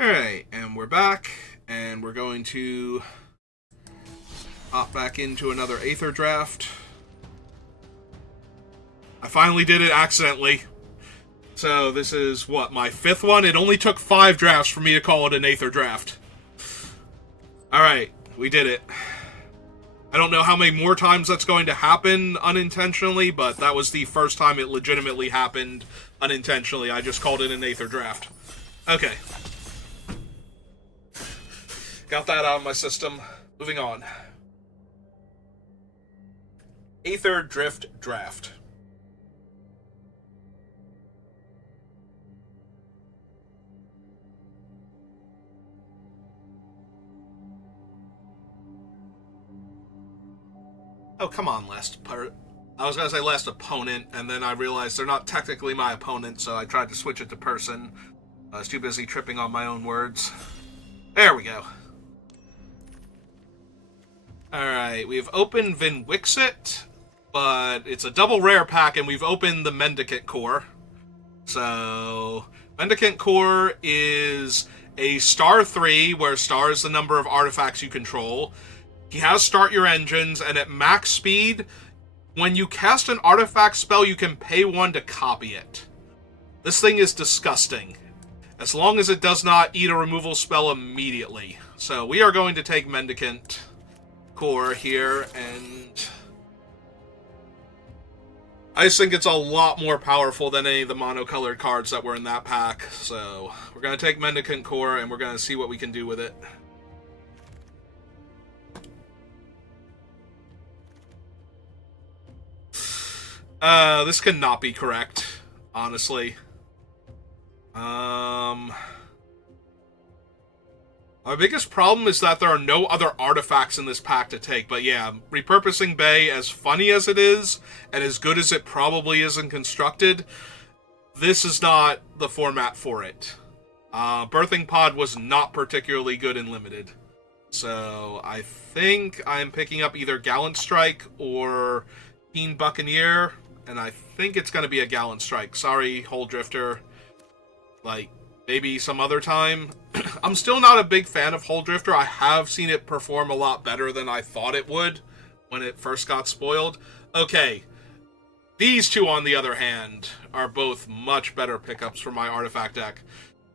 Alright, and we're back, and we're going to hop back into another Aether Draft. I finally did it accidentally. So this is, my fifth one? It only took 5 drafts for me to call it an Aether Draft. Alright, we did it. I don't know how many more times that's going to happen unintentionally, but that was the first time it legitimately happened unintentionally. I just called it an Aether Draft. Okay. Got that out of my system. Moving on. Aetherdrift Draft. Oh, come on, I was going to say last opponent, and then I realized they're not technically my opponent, so I tried to switch it to person. I was too busy tripping on my own words. There we go. Alright, we've opened Vinwixit, but it's a double rare pack, and we've opened the Mendicant Core. So, Mendicant Core is a star 3, where star is the number of artifacts you control. He has Start Your Engines, and at max speed, when you cast an artifact spell, you can pay 1 to copy it. This thing is disgusting, as long as it does not eat a removal spell immediately. So, we are going to take Mendicant Core here, and I just think it's a lot more powerful than any of the monocolored cards that were in that pack. So we're going to take Mendicant Core, and we're going to see what we can do with it. This cannot be correct, honestly. My biggest problem is that there are no other artifacts in this pack to take, but yeah, repurposing Bay, as funny as it is, and as good as it probably is in Constructed, this is not the format for it. Birthing Pod was not particularly good in Limited. So I think I'm picking up either Gallant Strike or Keen Buccaneer, and I think it's going to be a Gallant Strike. Sorry, Hole Drifter. Maybe some other time. I'm still not a big fan of Hole Drifter. I have seen it perform a lot better than I thought it would when it first got spoiled. Okay, these two, on the other hand, are both much better pickups for my artifact deck.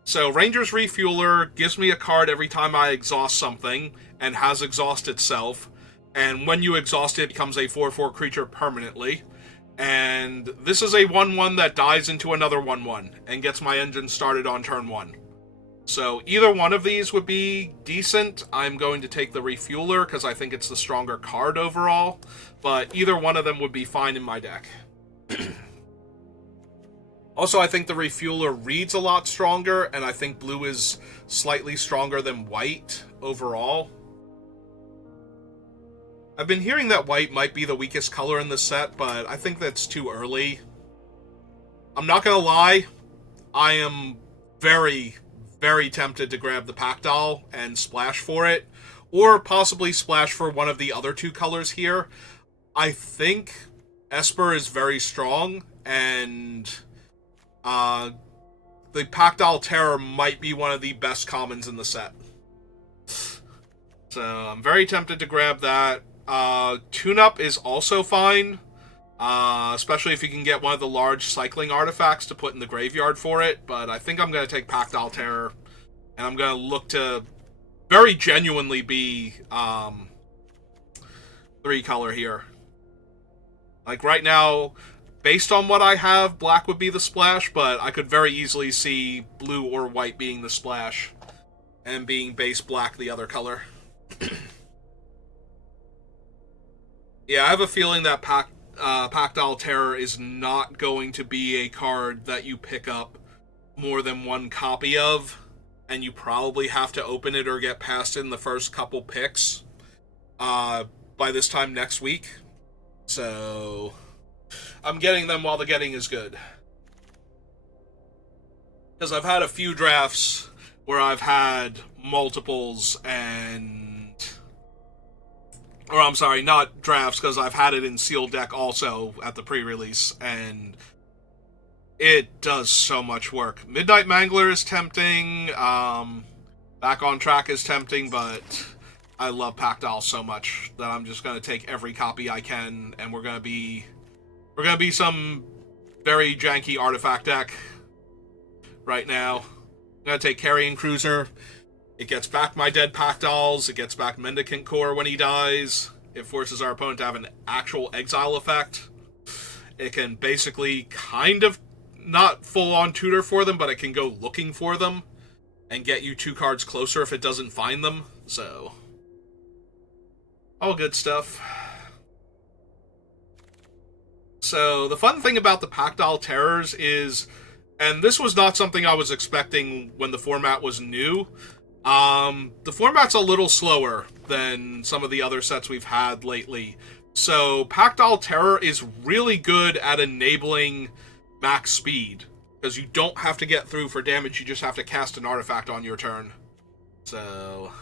So, Ranger's Refueler gives me a card every time I exhaust something, and has exhaust itself, and when you exhaust it, it becomes a 4/4 creature permanently. And this is a 1/1 that dies into another 1/1 and gets my engine started on turn 1. So either one of these would be decent. I'm going to take the Refueler because I think it's the stronger card overall, but either one of them would be fine in my deck. Also, I think the Refueler reads a lot stronger, and I think blue is slightly stronger than white overall. I've been hearing that white might be the weakest color in the set, but I think that's too early. I'm not gonna lie, I am very, very tempted to grab the Pactol and splash for it, or possibly splash for one of the other two colors here. I think Esper is very strong, and the Pactol Terror might be one of the best commons in the set. So I'm very tempted to grab that. Tune-Up is also fine, especially if you can get one of the large cycling artifacts to put in the graveyard for it, but I think I'm going to take Pactol Terror, and I'm going to look to very genuinely be 3-color here. Right now, based on what I have, black would be the splash, but I could very easily see blue or white being the splash, and being base black the other color. Yeah, I have a feeling that Pactol Terror is not going to be a card that you pick up more than one copy of, and you probably have to open it or get past it in the first couple picks by this time next week. So I'm getting them while the getting is good. Because I've had a few drafts where I've had multiples or I'm sorry, not drafts, because I've had it in sealed deck also at the pre-release, and it does so much work. Midnight Mangler is tempting. Back on track is tempting, but I love Pactol so much that I'm just going to take every copy I can, and we're going to be some very janky artifact deck right now. I'm going to take Carrion Cruiser. It gets back my dead Pactols. It gets back Mendicant Core when he dies. It forces our opponent to have an actual exile effect. It can basically kind of not full-on tutor for them, but it can go looking for them and get you 2 cards closer if it doesn't find them. So, all good stuff. So, the fun thing about the Pactol Terrors is, and this was not something I was expecting when the format was new, the format's a little slower than some of the other sets we've had lately. So, Pactol Terror is really good at enabling max speed, because you don't have to get through for damage, you just have to cast an artifact on your turn. So,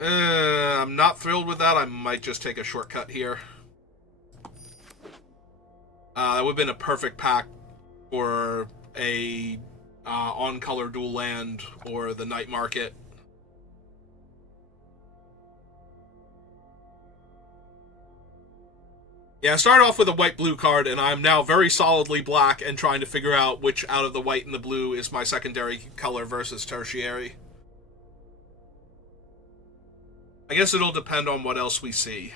I'm not thrilled with that. I might just take a shortcut here. That would have been a perfect pack for a on-color dual land or the night market. Yeah, I started off with a white-blue card, and I'm now very solidly black and trying to figure out which out of the white and the blue is my secondary color versus tertiary. I guess it'll depend on what else we see.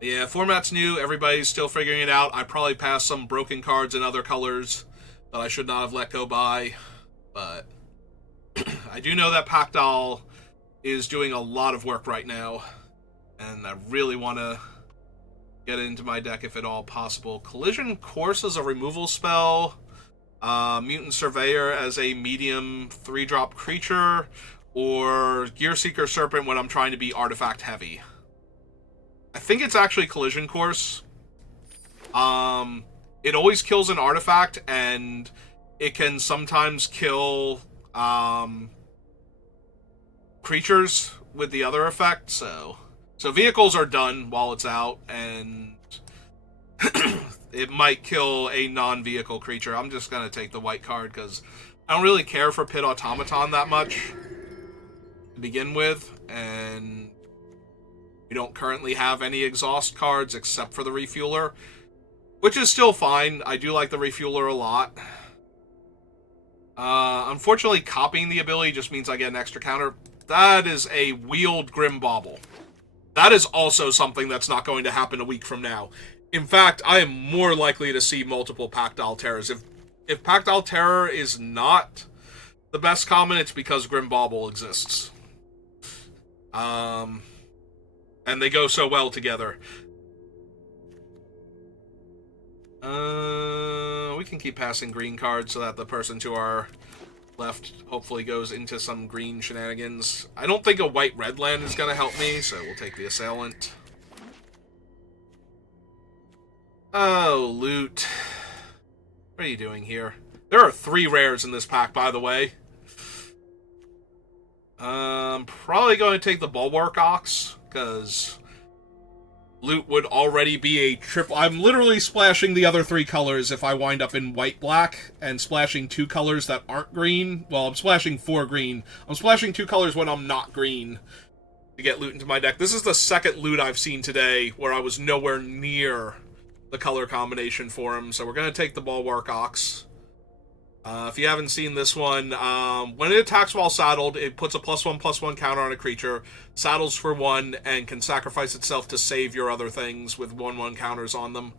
Yeah, format's new, everybody's still figuring it out. I probably passed some broken cards in other colors that I should not have let go by, but I do know that Pactol is doing a lot of work right now, and I really want to get it into my deck if at all possible. Collision Course is a removal spell, Mutant Surveyor as a medium 3-drop creature, or Gearseeker Serpent when I'm trying to be artifact heavy. I think it's actually Collision Course. It always kills an artifact, and it can sometimes kill creatures with the other effect, so vehicles are done while it's out, and it might kill a non-vehicle creature. I'm just going to take the white card, because I don't really care for Pit Automaton that much to begin with, and we don't currently have any exhaust cards except for the Refueler, which is still fine. I do like the Refueler a lot. Unfortunately, copying the ability just means I get an extra counter. That is a wheeled Grim Bauble. That is also something that's not going to happen a week from now. In fact, I am more likely to see multiple Pactol Terrors. If Pactol Terror is not the best common, it's because Grim Bauble exists. And they go so well together. We can keep passing green cards so that the person to our left hopefully goes into some green shenanigans. I don't think a white-red land is going to help me, so we'll take the Assailant. Oh, loot. What are you doing here? There are 3 rares in this pack, by the way. Probably going to take the Bulwark Ox, because loot would already be a triple. I'm literally splashing the other 3 colors if I wind up in white-black, and splashing 2 colors that aren't green. Well, I'm splashing 4 green. I'm splashing 2 colors when I'm not green to get loot into my deck. This is the second loot I've seen today where I was nowhere near the color combination for him, so we're going to take the Bulwark Ox. If you haven't seen this one, when it attacks while saddled, it puts a +1/+1 counter on a creature, saddles for 1, and can sacrifice itself to save your other things with 1/1 counters on them.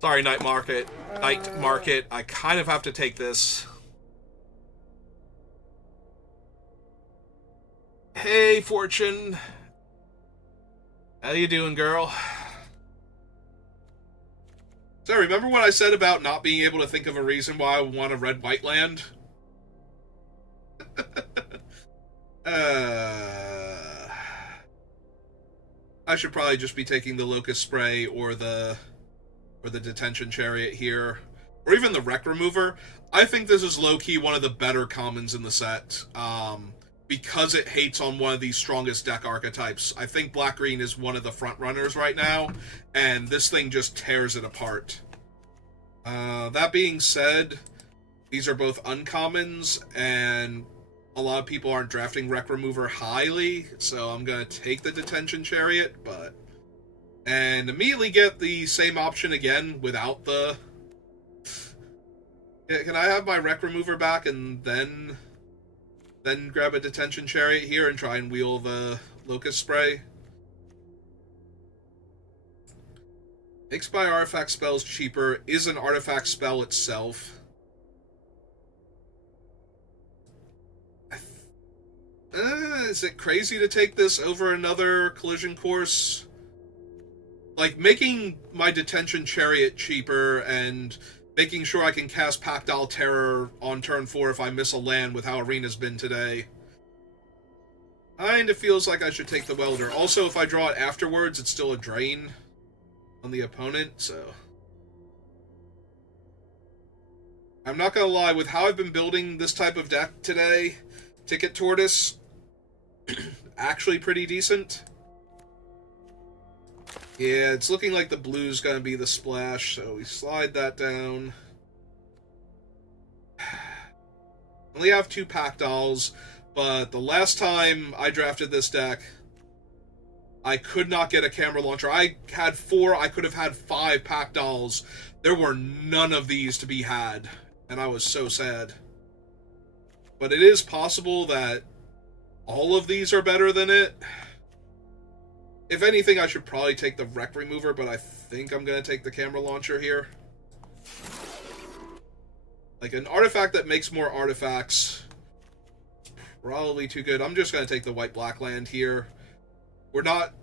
Sorry, Night Market. I kind of have to take this. Hey, Fortune. How you doing, girl? So remember what I said about not being able to think of a reason why I want a red-white land? I should probably just be taking the Locust Spray or the Detention Chariot here, or even the Wreck Remover. I think this is low-key one of the better commons in the set, because it hates on one of the strongest deck archetypes. I think Black-Green is one of the front runners right now, and this thing just tears it apart. That being said, these are both uncommons, and a lot of people aren't drafting Wreck Remover highly, so I'm going to take the Detention Chariot, and immediately get the same option again without the... Can I have my Wreck Remover back and then grab a Detention Chariot here and try and wheel the Locust Spray? Makes my artifact spells cheaper, is an artifact spell itself. Is it crazy to take this over another collision course? Like, making my Detention Chariot cheaper and making sure I can cast Pactile Terror on turn 4 if I miss a land with how Arena's been today. Kinda feels like I should take the Welder. Also, if I draw it afterwards, it's still a drain on the opponent, so... I'm not gonna lie, with how I've been building this type of deck today, Ticket Tortoise, actually pretty decent. Yeah, it's looking like the blue's gonna be the splash, so we slide that down. Only have 2 Pactiles, but the last time I drafted this deck, I could not get a camera launcher. I had 4, I could have had 5 Pactiles. There were none of these to be had, and I was so sad. But it is possible that all of these are better than it. If anything, I should probably take the Wreck Remover, but I think I'm going to take the camera launcher here. Like, an artifact that makes more artifacts, probably too good. I'm just going to take the white-black land here. We're not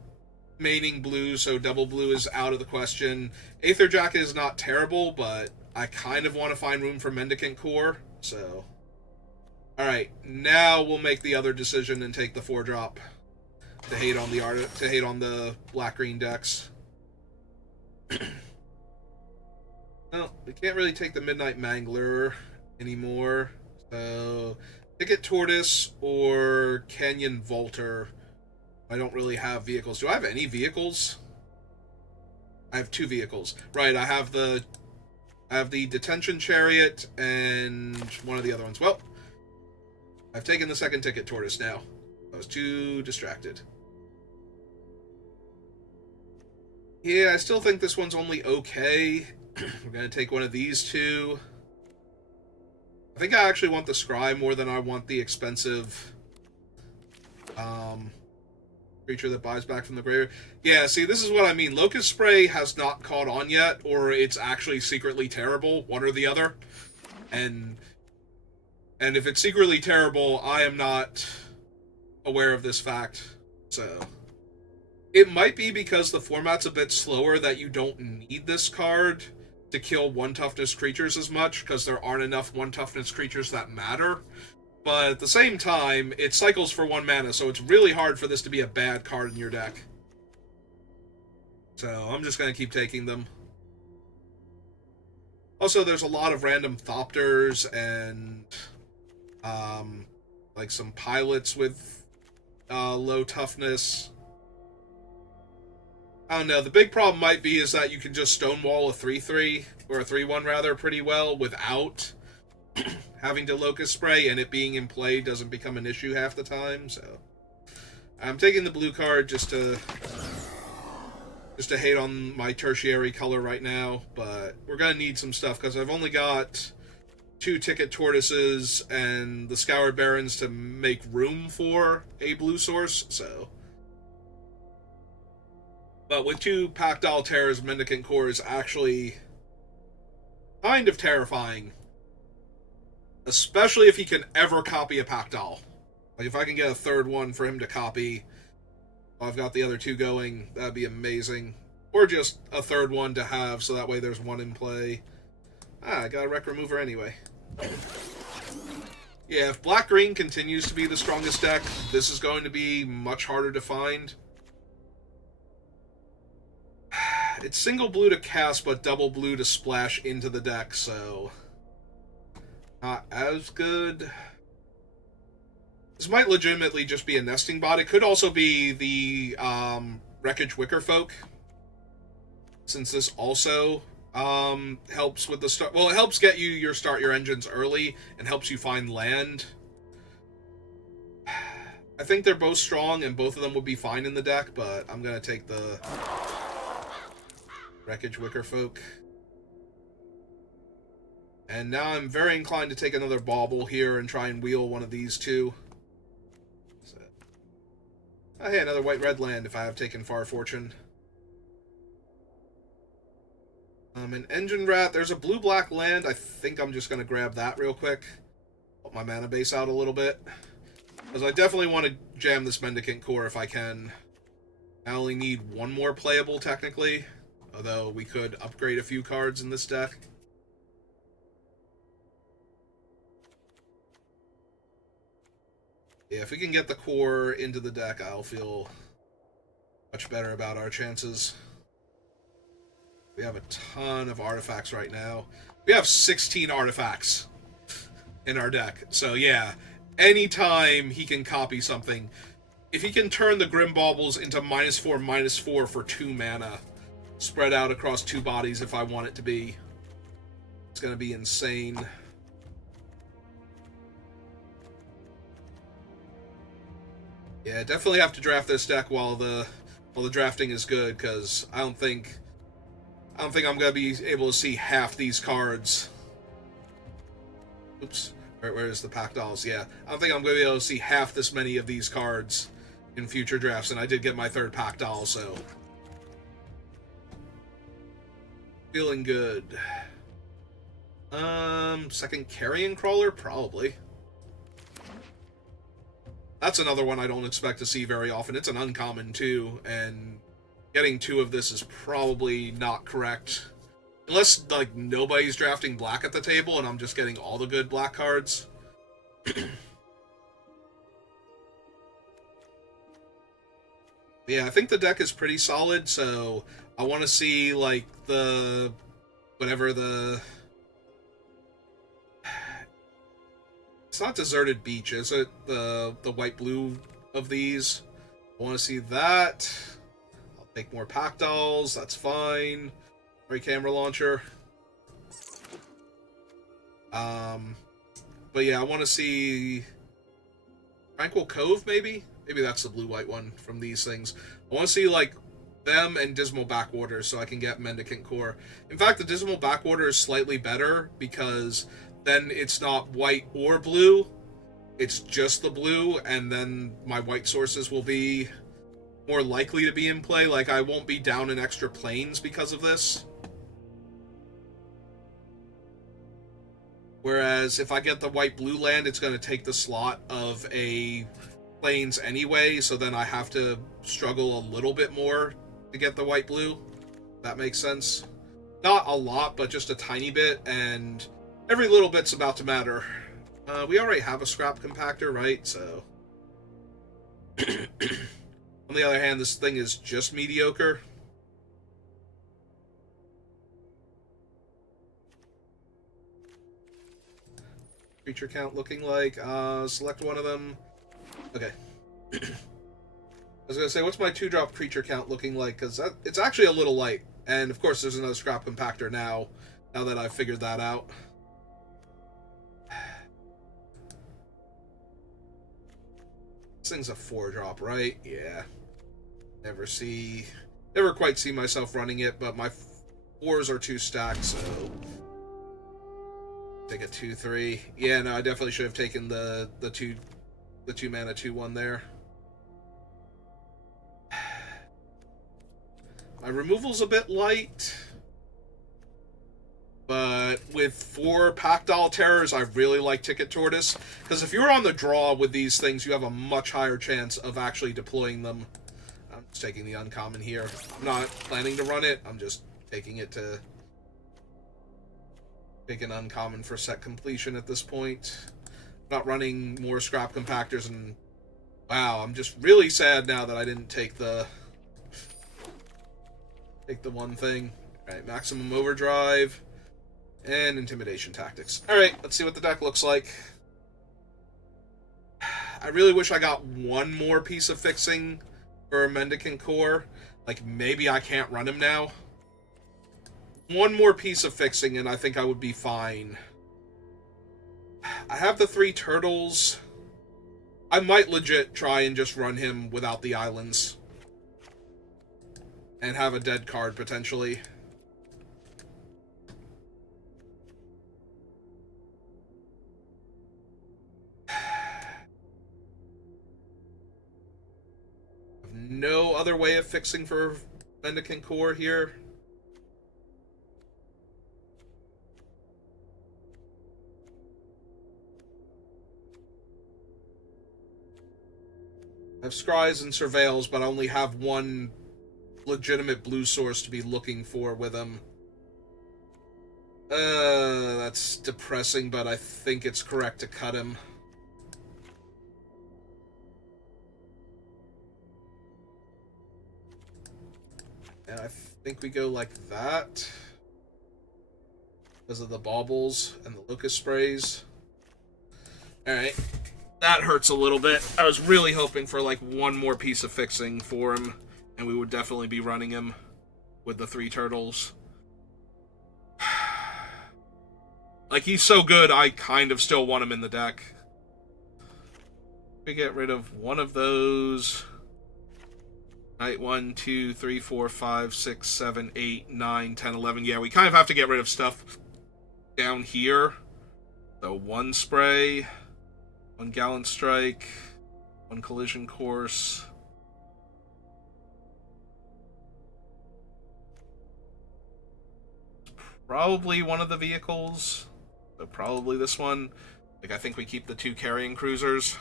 maining blue, so double blue is out of the question. Aether Jacket is not terrible, but I kind of want to find room for Mendicant Core, so... Alright, now we'll make the other decision and take the 4-drop to hate on the black-green decks. Well, we can't really take the Midnight Mangler anymore, so Ticket Tortoise or Canyon Vaulter. I don't really have vehicles. Do I have any vehicles? I have 2 vehicles. Right, I have the Detention Chariot and one of the other ones. Well, I've taken the second Ticket Tortoise now. I was too distracted. Yeah, I still think this one's only okay. We're going to take one of these 2. I think I actually want the Scry more than I want the expensive creature that buys back from the graveyard. Yeah, see, this is what I mean. Locust Spray has not caught on yet, or it's actually secretly terrible, one or the other. And if it's secretly terrible, I am not aware of this fact. So, it might be because the format's a bit slower that you don't need this card to kill 1-toughness creatures as much, because there aren't enough 1-toughness creatures that matter. But at the same time, it cycles for 1 mana, so it's really hard for this to be a bad card in your deck. So, I'm just going to keep taking them. Also, there's a lot of random Thopters and like some pilots with low toughness. I don't know. The big problem might be is that you can just stonewall a 3/3, or a 3/1 rather, pretty well without having to Locust Spray, and it being in play doesn't become an issue half the time. So I'm taking the blue card just to hate on my tertiary color right now, but we're gonna need some stuff because I've only got 2 Ticket Tortoises and the Scoured Barons to make room for a blue source, so... But with 2 Pactile Terrors, Mendicant Core is actually kind of terrifying. Especially if he can ever copy a Pactile. Like, if I can get a 3rd one for him to copy, while I've got the other 2 going, that'd be amazing. Or just a 3rd one to have, so that way there's 1 in play. I got a Wreck Remover anyway. Yeah, if black-green continues to be the strongest deck, this is going to be much harder to find. It's single blue to cast, but double blue to splash into the deck, so... not as good. This might legitimately just be a nesting bot. It could also be the Wreckage Wickerfolk, since this also Helps with the start. Well, it helps get you your engines early and helps you find land. I think they're both strong and both of them would be fine in the deck, but I'm gonna take the Wreckage Wicker Folk. And now I'm very inclined to take another Bauble here and try and wheel one of these two. So. Oh, hey, another white-red land if I have taken Far Fortune. An Engine Rat. There's a blue-black land. I think I'm just going to grab that real quick. Put my mana base out a little bit. Because I definitely want to jam this Mendicant Core if I can. I only need one more playable, technically. Although we could upgrade a few cards in this deck. Yeah, if we can get the core into the deck, I'll feel much better about our chances. We have a ton of artifacts right now. We have 16 artifacts in our deck. So yeah, anytime he can copy something, if he can turn the Grim Baubles into -4/-4 for 2 mana, spread out across 2 bodies if I want it to be, it's going to be insane. Yeah, definitely have to draft this deck while the drafting is good, because I don't think I'm gonna be able to see half these cards. Oops, where's the Pack Dolls? Yeah, I don't think I'm gonna be able to see half this many of these cards in future drafts, and I did get my 3rd Pack Doll, so feeling good. Second Carrion Crawler, probably. That's another one I don't expect to see very often. It's an uncommon, too, and getting 2 of this is probably not correct. Unless, like, nobody's drafting black at the table and I'm just getting all the good black cards. Yeah, I think the deck is pretty solid, so I want to see, like, the... whatever the... It's not Deserted Beach, is it? The white-blue of these. I want to see that. I'll take more Pack Dolls, that's fine. Ray Camera Launcher. But yeah, I want to see... Tranquil Cove, maybe? Maybe that's the blue-white one from these things. I want to see, like, them and Dismal Backwater so I can get Mendicant Core. In fact, the Dismal Backwater is slightly better because... then it's not white or blue, it's just the blue, and then my white sources will be more likely to be in play. Like, I won't be down in extra planes because of this. Whereas, if I get the white-blue land, it's going to take the slot of a planes anyway, so then I have to struggle a little bit more to get the white-blue. That makes sense. Not a lot, but just a tiny bit, and... every little bit's about to matter. We already have a scrap compactor, right? So... on the other hand, this thing is just mediocre. Creature count looking like... select one of them. Okay. I was gonna say, what's my 2-drop creature count looking like? Because it's actually a little light. And, of course, there's another scrap compactor now that I've figured that out. This thing's a 4-drop, right? Yeah. Never quite see myself running it, but my 4s are 2 stacked, so... take a 2/3. Yeah, no, I definitely should have taken the 2 mana 2/1 there. My removal's a bit light. But with 4 Pack Doll Terrors, I really like Ticket Tortoise. Because if you're on the draw with these things, you have a much higher chance of actually deploying them. I'm just taking the uncommon here. I'm not planning to run it. I'm just taking it to take an uncommon for set completion at this point. I'm not running more scrap compactors, and wow, I'm just really sad now that I didn't take the one thing. Alright, Maximum Overdrive. And Intimidation Tactics. Alright, let's see what the deck looks like. I really wish I got one more piece of fixing for Mendicant Core. Like, maybe I can't run him now. One more piece of fixing and I think I would be fine. I have the 3 turtles. I might legit try and just run him without the islands. And have a dead card, potentially. No other way of fixing for Mendicant Core here. I have Scries and Surveils, but I only have one legitimate blue source to be looking for with him. That's depressing, but I think it's correct to cut him. And I think we go like that. Because of the baubles and the locust sprays. Alright. That hurts a little bit. I was really hoping for like one more piece of fixing for him. And we would definitely be running him with the 3 turtles. Like, he's so good, I kind of still want him in the deck. We get rid of one of those. Night 1, 2, 3, 4, 5, 6, 7, 8, 9, 10, 11. Yeah, we kind of have to get rid of stuff down here. So 1 spray, 1 gallant strike, 1 collision course. Probably one of the vehicles. So probably this one. Like, I think we keep the 2 carrying cruisers.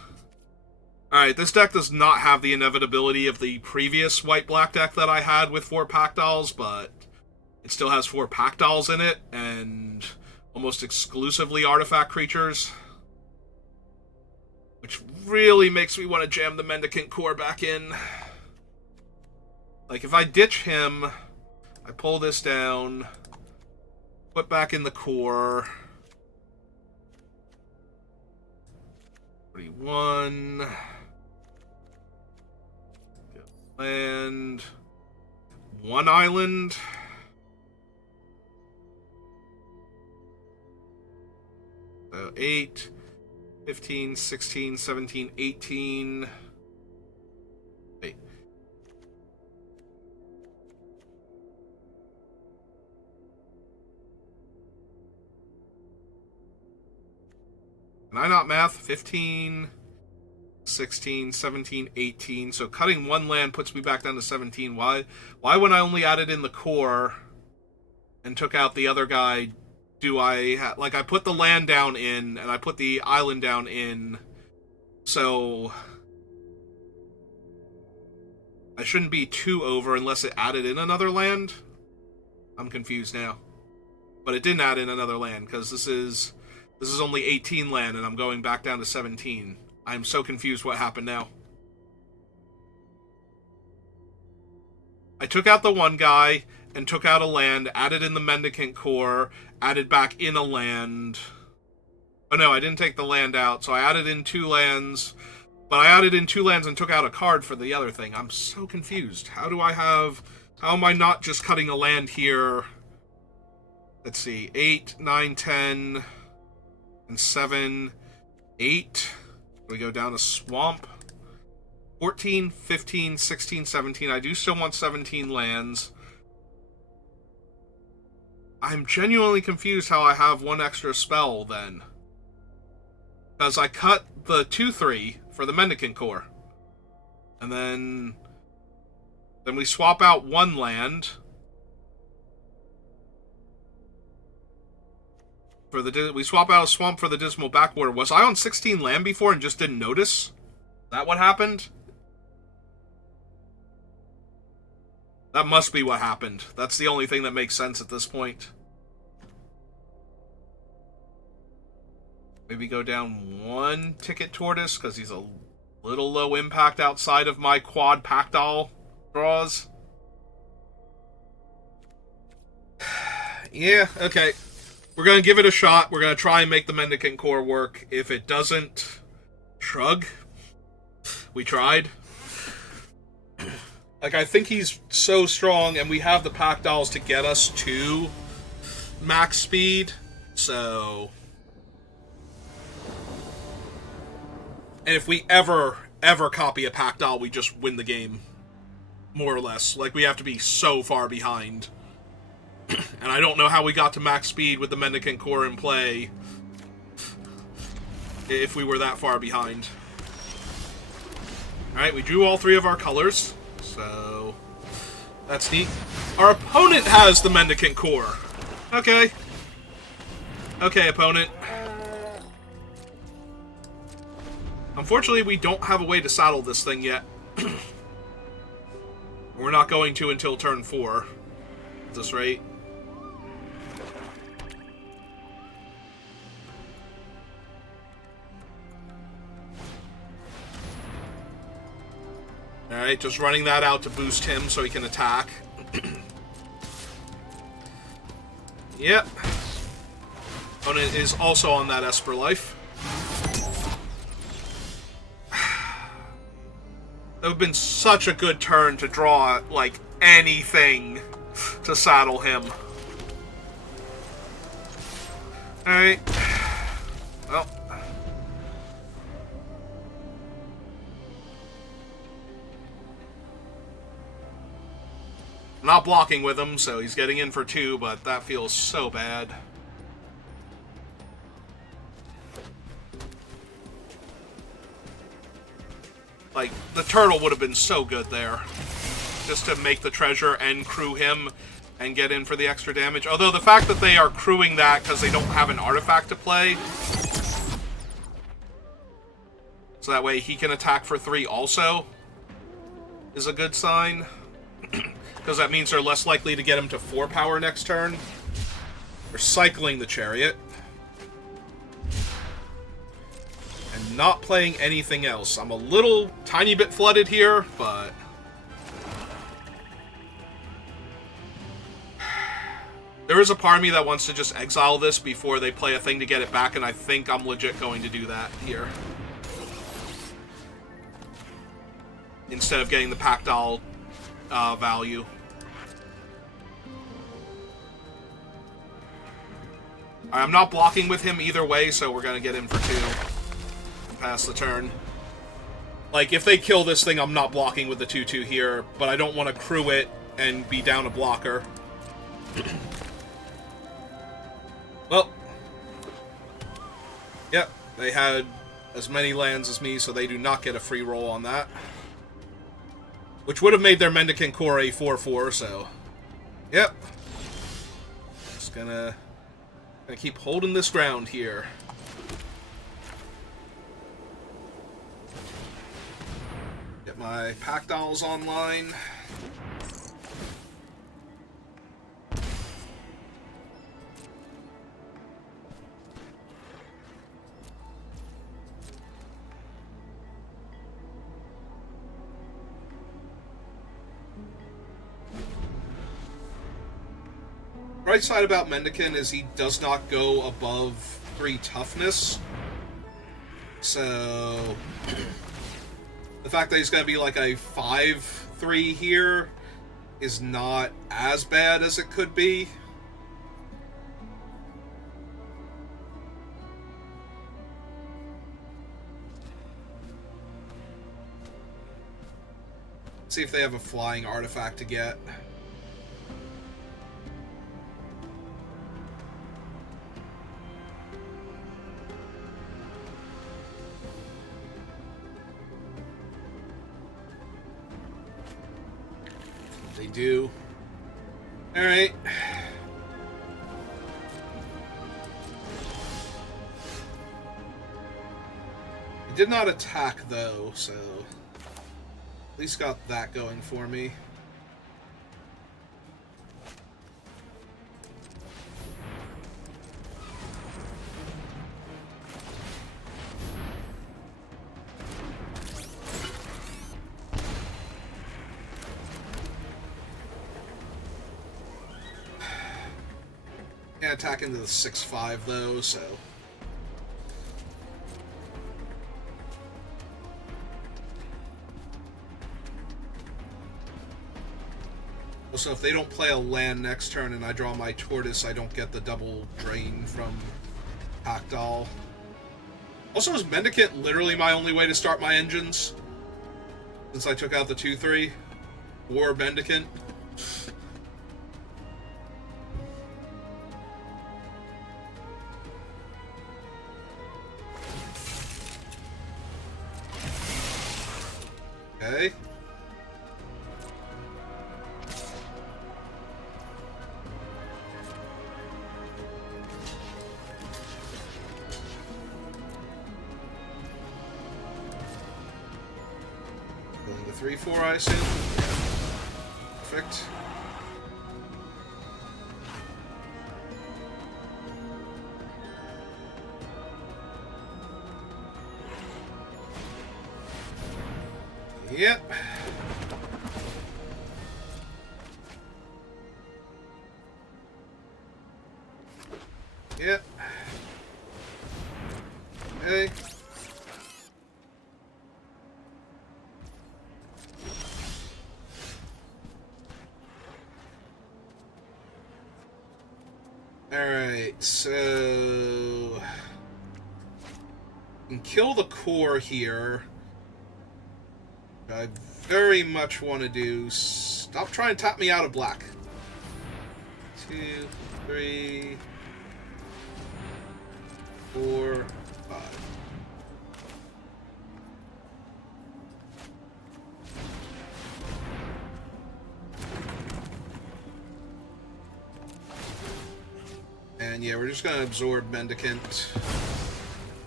Alright, this deck does not have the inevitability of the previous white-black deck that I had with 4 Pack-Dolls, but it still has 4 Pack-Dolls in it, and almost exclusively artifact creatures. Which really makes me want to jam the Mendicant Core back in. Like, if I ditch him, I pull this down, put back in the core. 41. Land. 1 island. So 8, 15, 16, 17, 18. Wait. Can I not math? 15, 16, 17, 18. So cutting 1 land puts me back down to 17. Why when I only added in the core and took out the other guy, do I... like, I put the land down in, and I put the island down in, so... I shouldn't be 2 over unless it added in another land? I'm confused now. But it didn't add in another land, because this is only 18 land, and I'm going back down to 17. I'm so confused what happened now. I took out the 1 guy, and took out a land, added in the Mendicant Core, added back in a land. Oh no, I didn't take the land out, so I added in 2 lands, but I added in 2 lands and took out a card for the other thing. I'm so confused. How am I not just cutting a land here? Let's see, 8, 9, 10... and 7, 8. We go down to Swamp. 14, 15, 16, 17. I do still want 17 lands. I'm genuinely confused how I have 1 extra spell, then. Because I cut the 2-3 for the Mendicant Core. And then we swap out 1 land. We swap out a Swamp for the Dismal Backwater. Was I on 16 land before and just didn't notice? Is that what happened? That must be what happened. That's the only thing that makes sense at this point. Maybe go down 1 Ticket Tortoise, because he's a little low impact outside of my quad Pack-Doll draws. Yeah, okay. We're going to give it a shot. We're going to try and make the Mendicant Core work. If it doesn't, shrug. We tried. Like, I think he's so strong, and we have the Pack Dolls to get us to max speed, so... And if we ever copy a Pactol, we just win the game. More or less. Like, we have to be so far behind. And I don't know how we got to max speed with the Mendicant Core in play if we were that far behind. Alright, we drew all 3 of our colors, so that's neat. Our opponent has the Mendicant Core. Okay. Okay, opponent. Unfortunately, we don't have a way to saddle this thing yet. We're not going to until turn 4 at this rate. Alright, just running that out to boost him so he can attack. Yep. Opponent is also on that Esper Life. That would have been such a good turn to draw, like, anything to saddle him. Alright. Well. I'm not blocking with him, so he's getting in for 2, but that feels so bad. Like, the turtle would have been so good there. Just to make the treasure and crew him and get in for the extra damage. Although the fact that they are crewing that because they don't have an artifact to play, so that way he can attack for 3 also, is a good sign. Because that means they're less likely to get him to 4 power next turn. They're cycling the chariot. And not playing anything else. I'm a little tiny bit flooded here, but... There is a part of me that wants to just exile this before they play a thing to get it back, and I think I'm legit going to do that here. Instead of getting the Pactol value. I'm not blocking with him either way, so we're going to get in for 2. Pass the turn. Like, if they kill this thing, I'm not blocking with the 2-2 here, but I don't want to crew it and be down a blocker. Well. Yep, they had as many lands as me, so they do not get a free roll on that. Which would have made their Mendicant Core a 4-4, so... Yep. Just gonna keep holding this ground here. Get my Pactols online. Right side about Mendicant is he does not go above 3 toughness. So the fact that he's going to be like a 5-3 here is not as bad as it could be. Let's see if they have a flying artifact to get. They do. Alright. I did not attack, though, so... At least got that going for me. Can't attack into the 6-5 though, so... Also, if they don't play a land next turn and I draw my Tortoise, I don't get the double drain from Packdoll. Also, is Mendicant literally my only way to start my engines? Since I took out the 2-3? War Mendicant? Okay. Going the 3-4, I assume. Perfect. Yep. Yep. Okay. Alright, so... I can kill the core here. I very much want to do... Stop trying to tap me out of black. 2, 3, 4, 5. And yeah, we're just going to absorb Mendicant.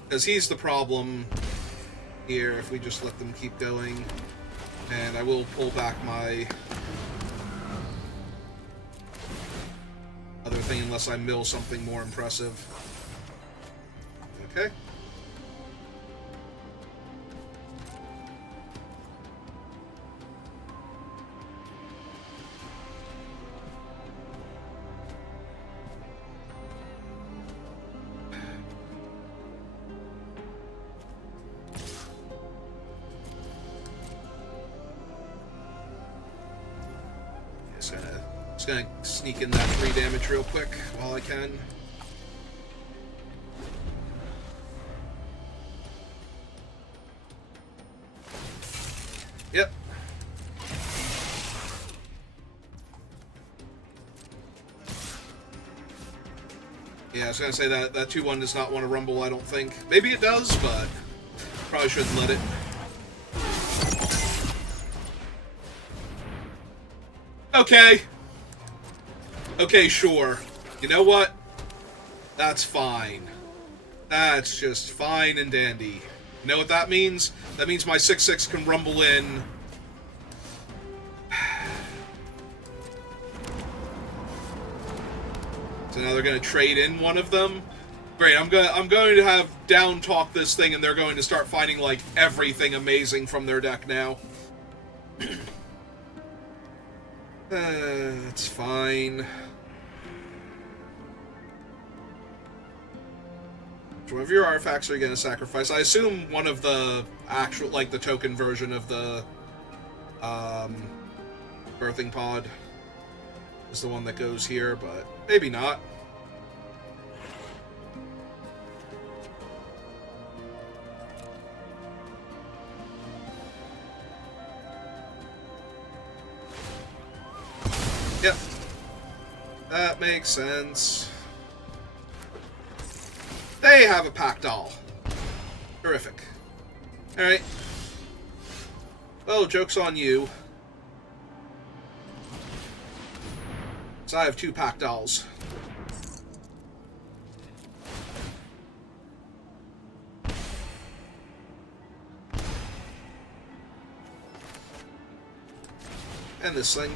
Because he's the problem here if we just let them keep going. And I will pull back my other thing unless I mill something more impressive. Okay. Just gonna sneak in that 3 damage real quick while I can. Yep. Yeah, I was gonna say that 2-1 does not want to rumble, I don't think. Maybe it does, but probably shouldn't let it. Okay. Okay, sure. You know what? That's fine. That's just fine and dandy. You know what that means? That means my 6-6 can rumble in. So now they're going to trade in one of them. Great, I'm going to have down talk this thing, and they're going to start finding like everything amazing from their deck now. That's fine. So one of your artifacts are you going to sacrifice? I assume one of the actual, like, the token version of the birthing pod is the one that goes here, but maybe not. Yep. That makes sense. They have a Packdoll. Terrific. Alright. Well, joke's on you. So I have 2 Packdolls. And this thing.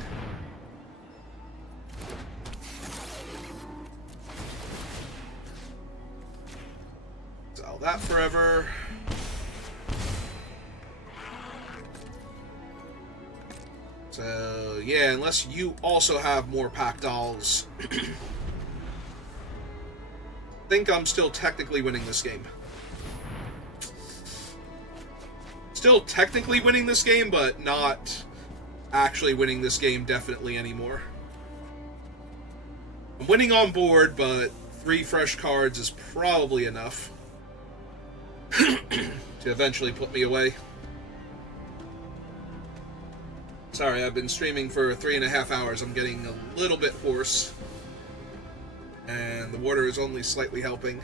Sell that forever. So, yeah, unless you also have more Packdolls. I think I'm still technically winning this game. Still technically winning this game, but not actually winning this game definitely anymore. I'm winning on board, but 3 fresh cards is probably enough to eventually put me away. Sorry, I've been streaming for 3.5 hours. I'm getting a little bit hoarse. And the water is only slightly helping.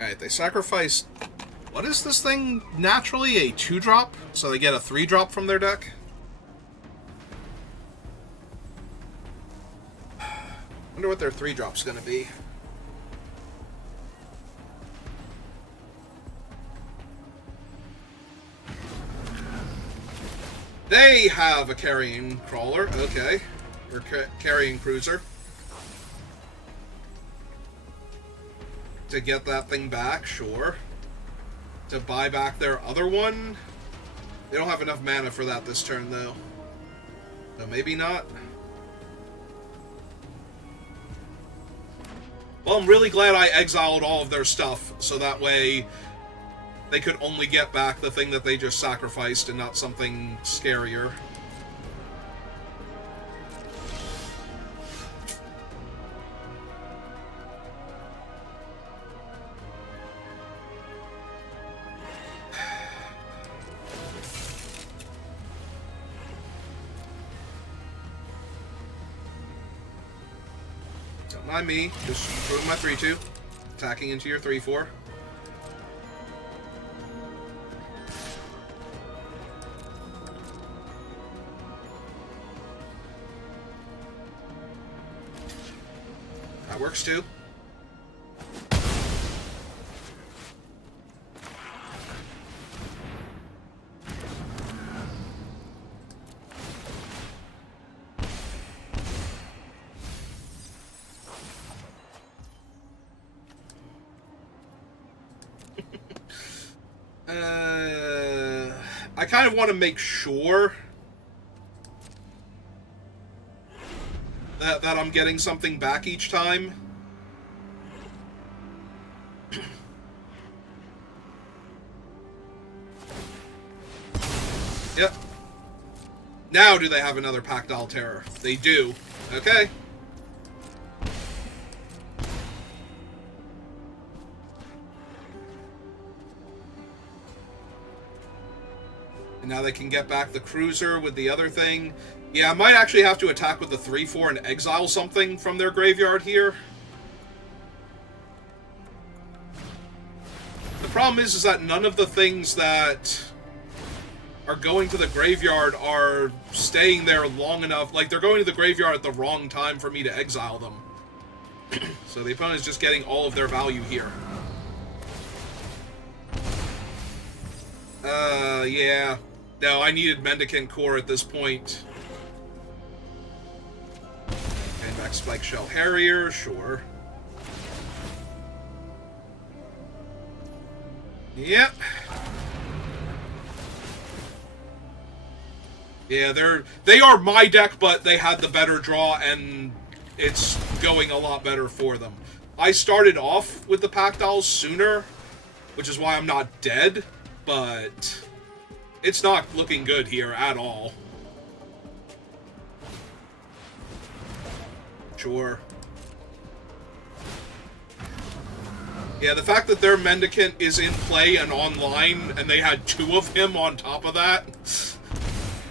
Alright, they sacrificed... What is this thing naturally? A 2-drop? So they get a 3-drop from their deck? Wonder what their 3-drop's gonna be. They have a carrying crawler, okay. Or carrying cruiser. To get that thing back, sure. To buy back their other one? They don't have enough mana for that this turn, though. So maybe not. Well, I'm really glad I exiled all of their stuff, so that way they could only get back the thing that they just sacrificed and not something scarier. Not me, just throwing my 3-2, attacking into your 3-4. That works too. I kind of want to make sure that I'm getting something back each time. Yep. Now do they have another Pactile Terror? They do. Okay. Now they can get back the cruiser with the other thing. Yeah, I might actually have to attack with the 3-4 and exile something from their graveyard here. The problem is that none of the things that are going to the graveyard are staying there long enough. Like, they're going to the graveyard at the wrong time for me to exile them. So the opponent is just getting all of their value here. Yeah. No, I needed Mendicant Core at this point. And back Spike Shell Harrier, sure. Yep. Yeah, they are my deck, but they had the better draw, and it's going a lot better for them. I started off with the Pactiles sooner, which is why I'm not dead, but it's not looking good here at all. Sure. Yeah, the fact that their Mendicant is in play and online, and they had 2 of him on top of that,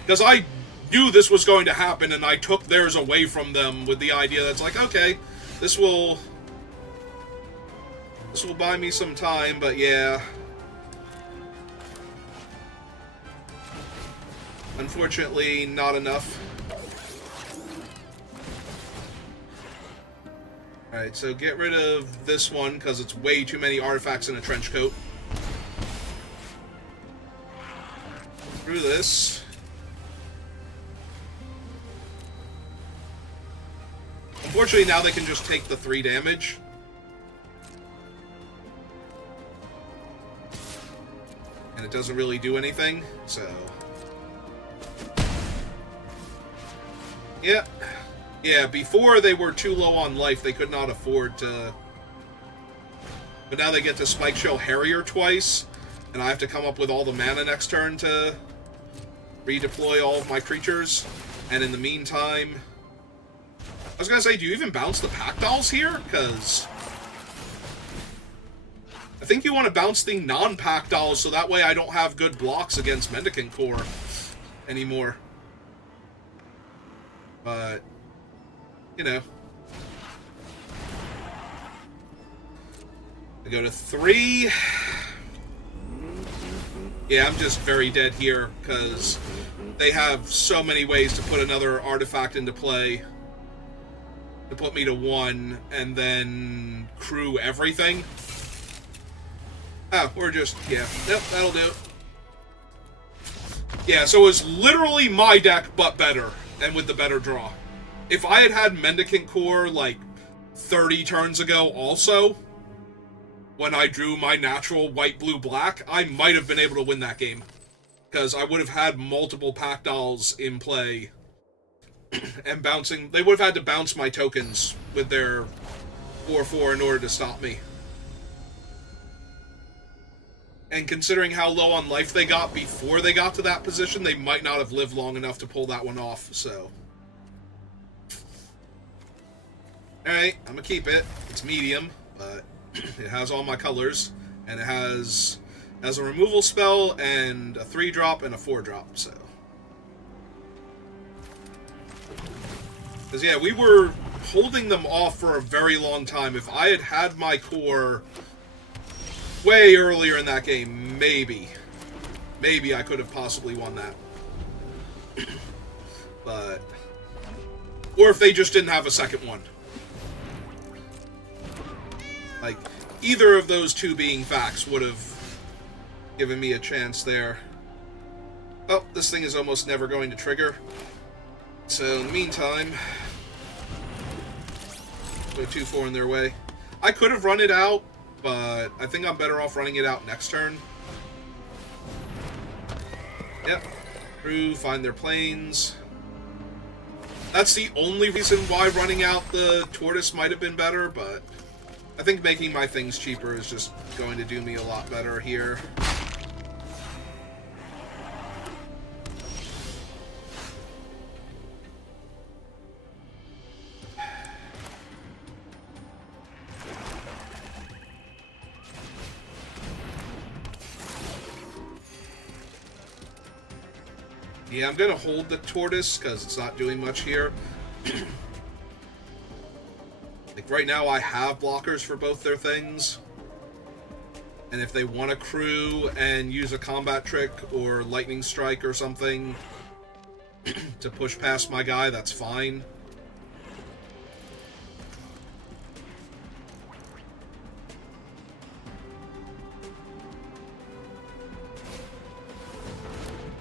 because I knew this was going to happen, and I took theirs away from them with the idea that's like, okay, this will buy me some time, but yeah. Unfortunately, not enough. Alright, so get rid of this one, because it's way too many artifacts in a trench coat. Through this. Unfortunately, now they can just take the 3 damage. And it doesn't really do anything, so... Yeah. Yeah, before they were too low on life, they could not afford to... But now they get to Spike Shell Harrier twice, and I have to come up with all the mana next turn to redeploy all of my creatures. And in the meantime... I was gonna say, do you even bounce the Pack Dolls here? Because... I think you want to bounce the non-Pack Dolls, so that way I don't have good blocks against Mendicant Core anymore. But... You know. I go to 3. Yeah, I'm just very dead here, because they have so many ways to put another artifact into play to put me to 1, and then crew everything. Oh, we're just... Yeah, yep, that'll do. Yeah, so it was literally my deck, but better, and with the better draw. If I had had Mendicant Core, like, 30 turns ago also, when I drew my natural white, blue, black, I might have been able to win that game. Because I would have had multiple Pack Dolls in play. And bouncing... They would have had to bounce my tokens with their 4/4 in order to stop me. And considering how low on life they got before they got to that position, they might not have lived long enough to pull that one off, so... Alright, I'm gonna keep it. It's medium, but it has all my colors, and it has a removal spell, and a 3-drop, and a 4-drop, so... Because, yeah, we were holding them off for a very long time. If I had had my core way earlier in that game, maybe I could have possibly won that. But... Or if they just didn't have a second one. Like, either of those two being facts would have given me a chance there. Oh, this thing is almost never going to trigger. So, in the meantime, go 2/4 in their way. I could have run it out, but I think I'm better off running it out next turn. Yep. Crew, find their planes. That's the only reason why running out the Tortoise might have been better, but... I think making my things cheaper is just going to do me a lot better here. Yeah, I'm going to hold the Tortoise because it's not doing much here. Like, right now I have blockers for both their things. And if they want to crew and use a combat trick or lightning strike or something to push past my guy, that's fine.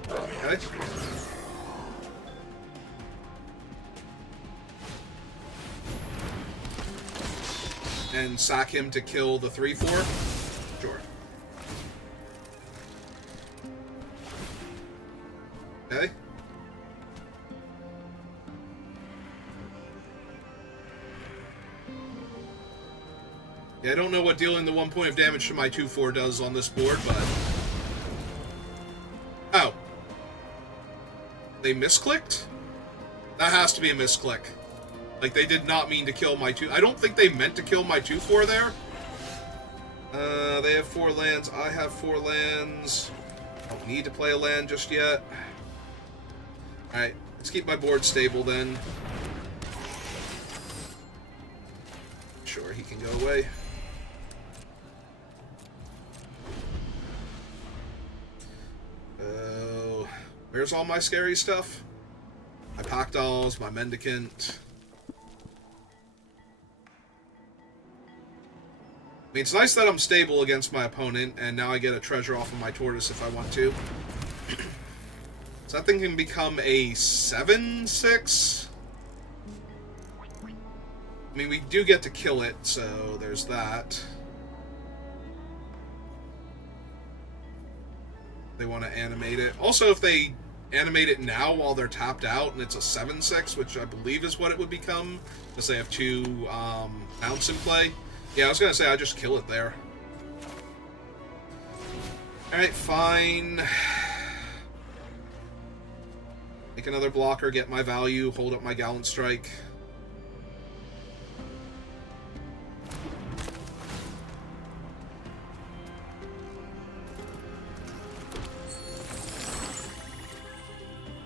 Okay. And sack him to kill the 3/4? Sure. Okay. Yeah, I don't know what dealing the 1 point of damage to my 2/4 does on this board, but... Oh. They misclicked? That has to be a misclick. Like, they did not mean to kill my 2... I don't think they meant to kill my 2/4 there. They have 4 lands. I have 4 lands. Don't need to play a land just yet. Alright, let's keep my board stable then. Sure, he can go away. Where's all my scary stuff? My Pack Dolls, my Mendicant... I mean, it's nice that I'm stable against my opponent, and now I get a treasure off of my Tortoise if I want to. So that thing can become a 7/6? I mean, we do get to kill it, so there's that. They want to animate it. Also, if they animate it now while they're tapped out, and it's a 7/6, which I believe is what it would become, because they have 2 mounts in play. Yeah, I was going to say I just kill it there. Alright, fine. Make another blocker, get my value, hold up my Gallant Strike.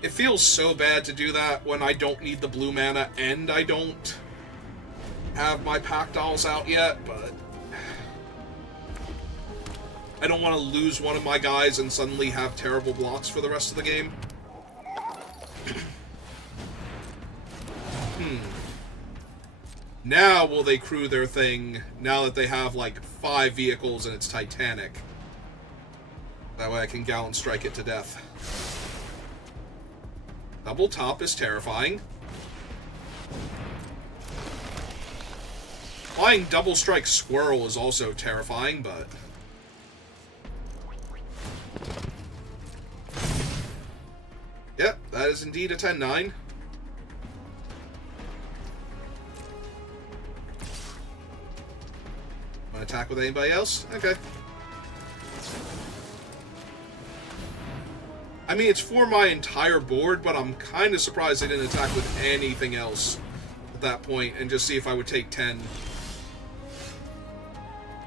It feels so bad to do that when I don't need the blue mana and I don't have my pack dolls out yet, but I don't want to lose one of my guys and suddenly have terrible blocks for the rest of the game. Now will they crew their thing, now that they have like 5 vehicles and it's Titanic. That way I can Gallant Strike it to death. Double top is terrifying. Flying double strike squirrel is also terrifying, but... Yep, that is indeed a 10-9. Want to attack with anybody else? Okay. I mean, it's for my entire board, but I'm kind of surprised they didn't attack with anything else at that point, and just see if I would take 10.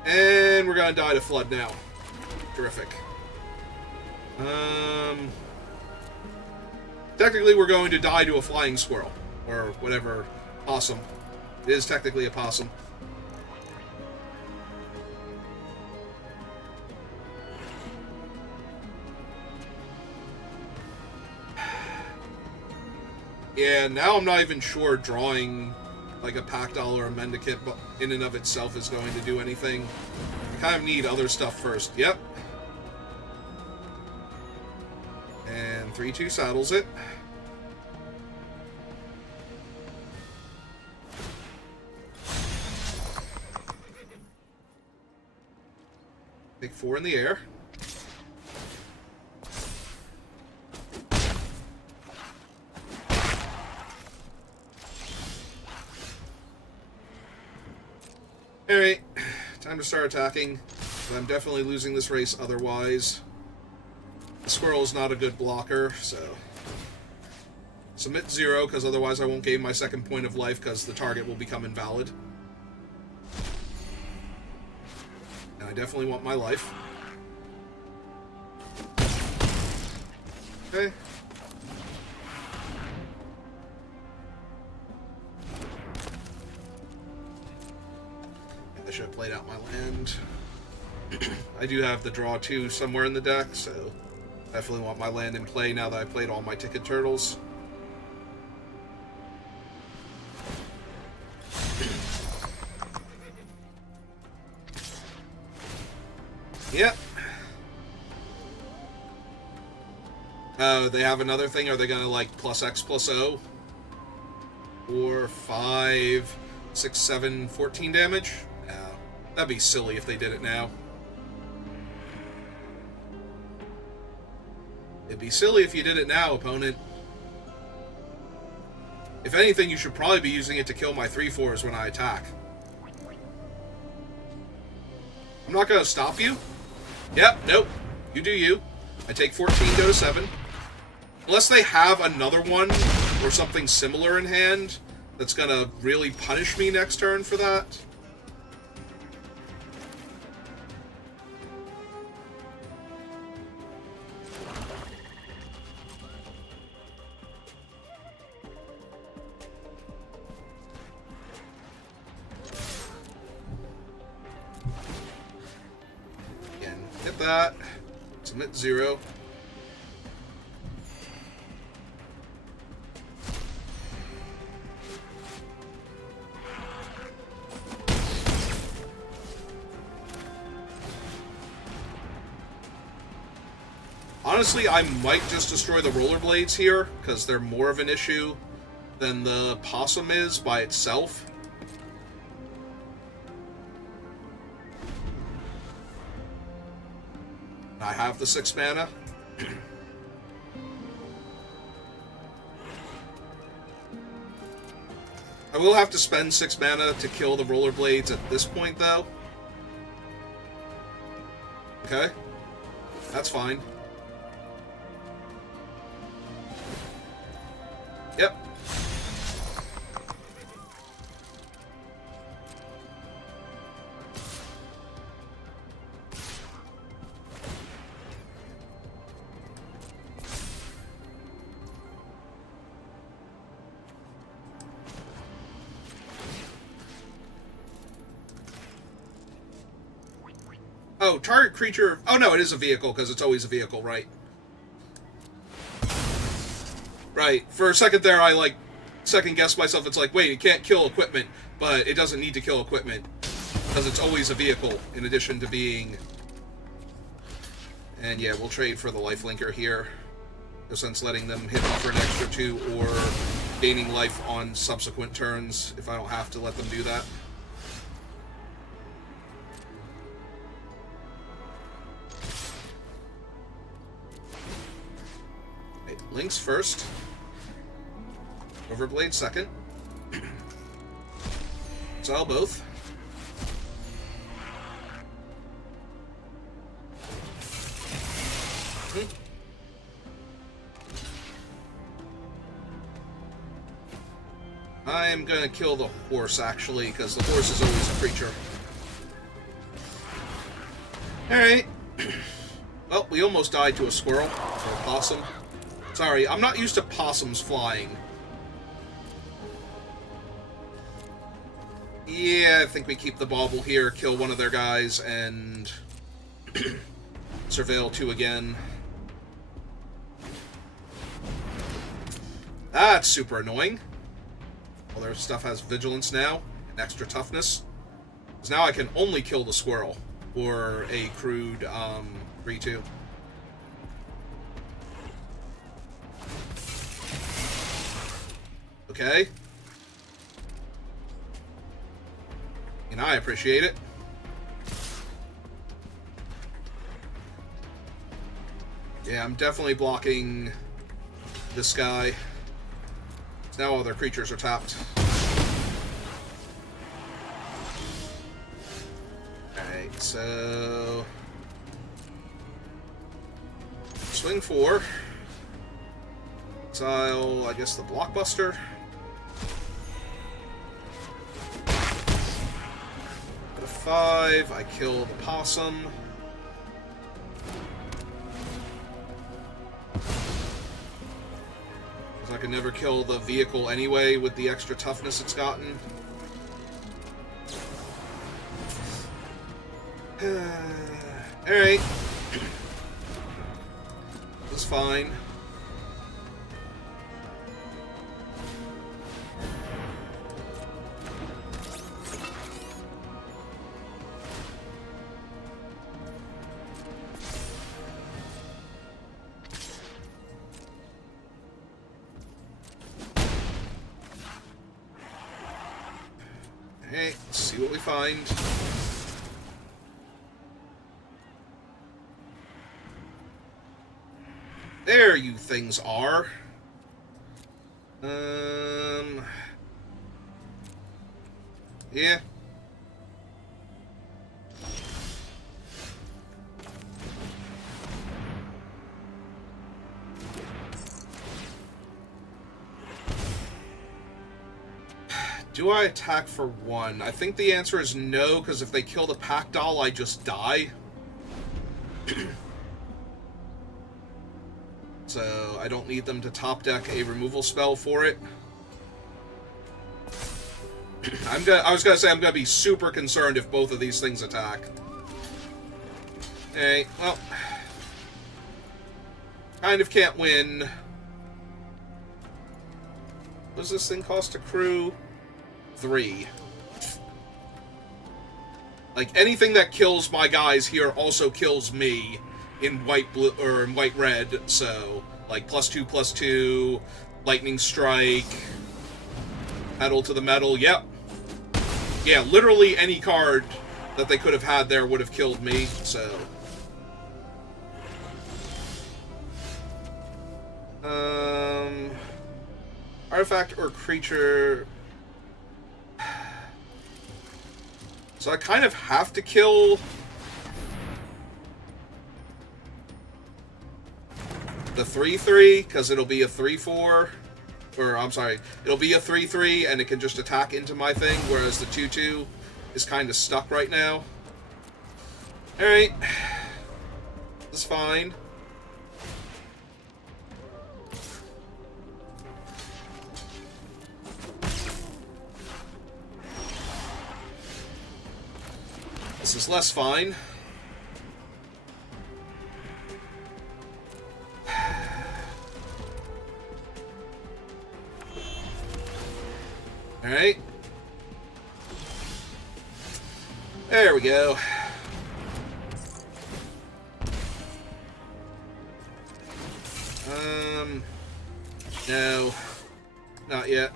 And we're going to die to Flood now. Terrific. Technically, we're going to die to a flying squirrel, or whatever. Possum. It is technically a possum. Yeah, now I'm not even sure drawing like a pack doll or a mendicant in and of itself is going to do anything. I kind of need other stuff first. Yep. And 3/2 saddles it. Take 4 in the air. Alright, time to start attacking. But I'm definitely losing this race otherwise. The squirrel is not a good blocker, so... Submit 0, because otherwise I won't gain my second point of life, because the target will become invalid. And I definitely want my life. Okay. I should have played out my land. I do have the draw 2 somewhere in the deck, so definitely want my land in play now that I played all my ticket turtles. Yep. Oh, they have another thing? Are they gonna like +X+O? 4, 5, 6, 7, 14 damage? No. That'd be silly if they did it now. It'd be silly if you did it now, opponent. If anything, you should probably be using it to kill my 3/4s when I attack. I'm not gonna stop you. Yep, nope. You do you. I take 14, go to 7. Unless they have another one or something similar in hand that's gonna really punish me next turn for that. Again, hit that. Submit 0. Honestly, I might just destroy the rollerblades here, because they're more of an issue than the possum is by itself. I have the 6 mana. I will have to spend 6 mana to kill the rollerblades at this point, though. Okay. That's fine. Yep. Oh, target creature... Oh, no, it is a vehicle, because it's always a vehicle, right? Right. For a second there, I, like, second-guessed myself. It's like, wait, it can't kill equipment, but it doesn't need to kill equipment, because it's always a vehicle, in addition to being... And, yeah, we'll trade for the lifelinker here, since letting them hit me for an extra 2, or gaining life on subsequent turns, if I don't have to let them do that. Lynx first. Overblade second. Exile both. I am gonna kill the horse, actually, because the horse is always a creature. Alright. Well, we almost died to a squirrel, or a possum. Sorry, I'm not used to possums flying. Yeah, I think we keep the bauble here, kill one of their guys, and surveil 2 again. That's super annoying. Well, their stuff has vigilance now, and extra toughness. Because now I can only kill the squirrel, or a crude 3-2. Okay. And I appreciate it. Yeah, I'm definitely blocking this guy. Now all their creatures are tapped. Alright, so... Swing 4. Exile, I guess, the Blockbuster. At a 5, I kill the Possum. Because I can never kill the vehicle anyway with the extra toughness it's gotten. Alright. That's fine. Alright, let's see what we find. There you things are. Yeah. Do I attack for 1? I think the answer is no, because if they kill the pack doll, I just die. So I don't need them to top deck a removal spell for it. I was gonna say I'm gonna be super concerned if both of these things attack. Okay, well, kind of can't win. What does this thing cost to crew? 3. Like, anything that kills my guys here also kills me in white blue or in white red, so like +2/+2, lightning strike, metal to the metal, yep. Yeah, literally any card that they could have had there would have killed me, so. Artifact or creature So I kind of have to kill the 3/3, because it'll be a 3/4. Or, I'm sorry, it'll be a 3/3, and it can just attack into my thing, whereas the 2/2 is kind of stuck right now. Alright. That's fine. This is less fine. Alright. There we go. No. Not yet.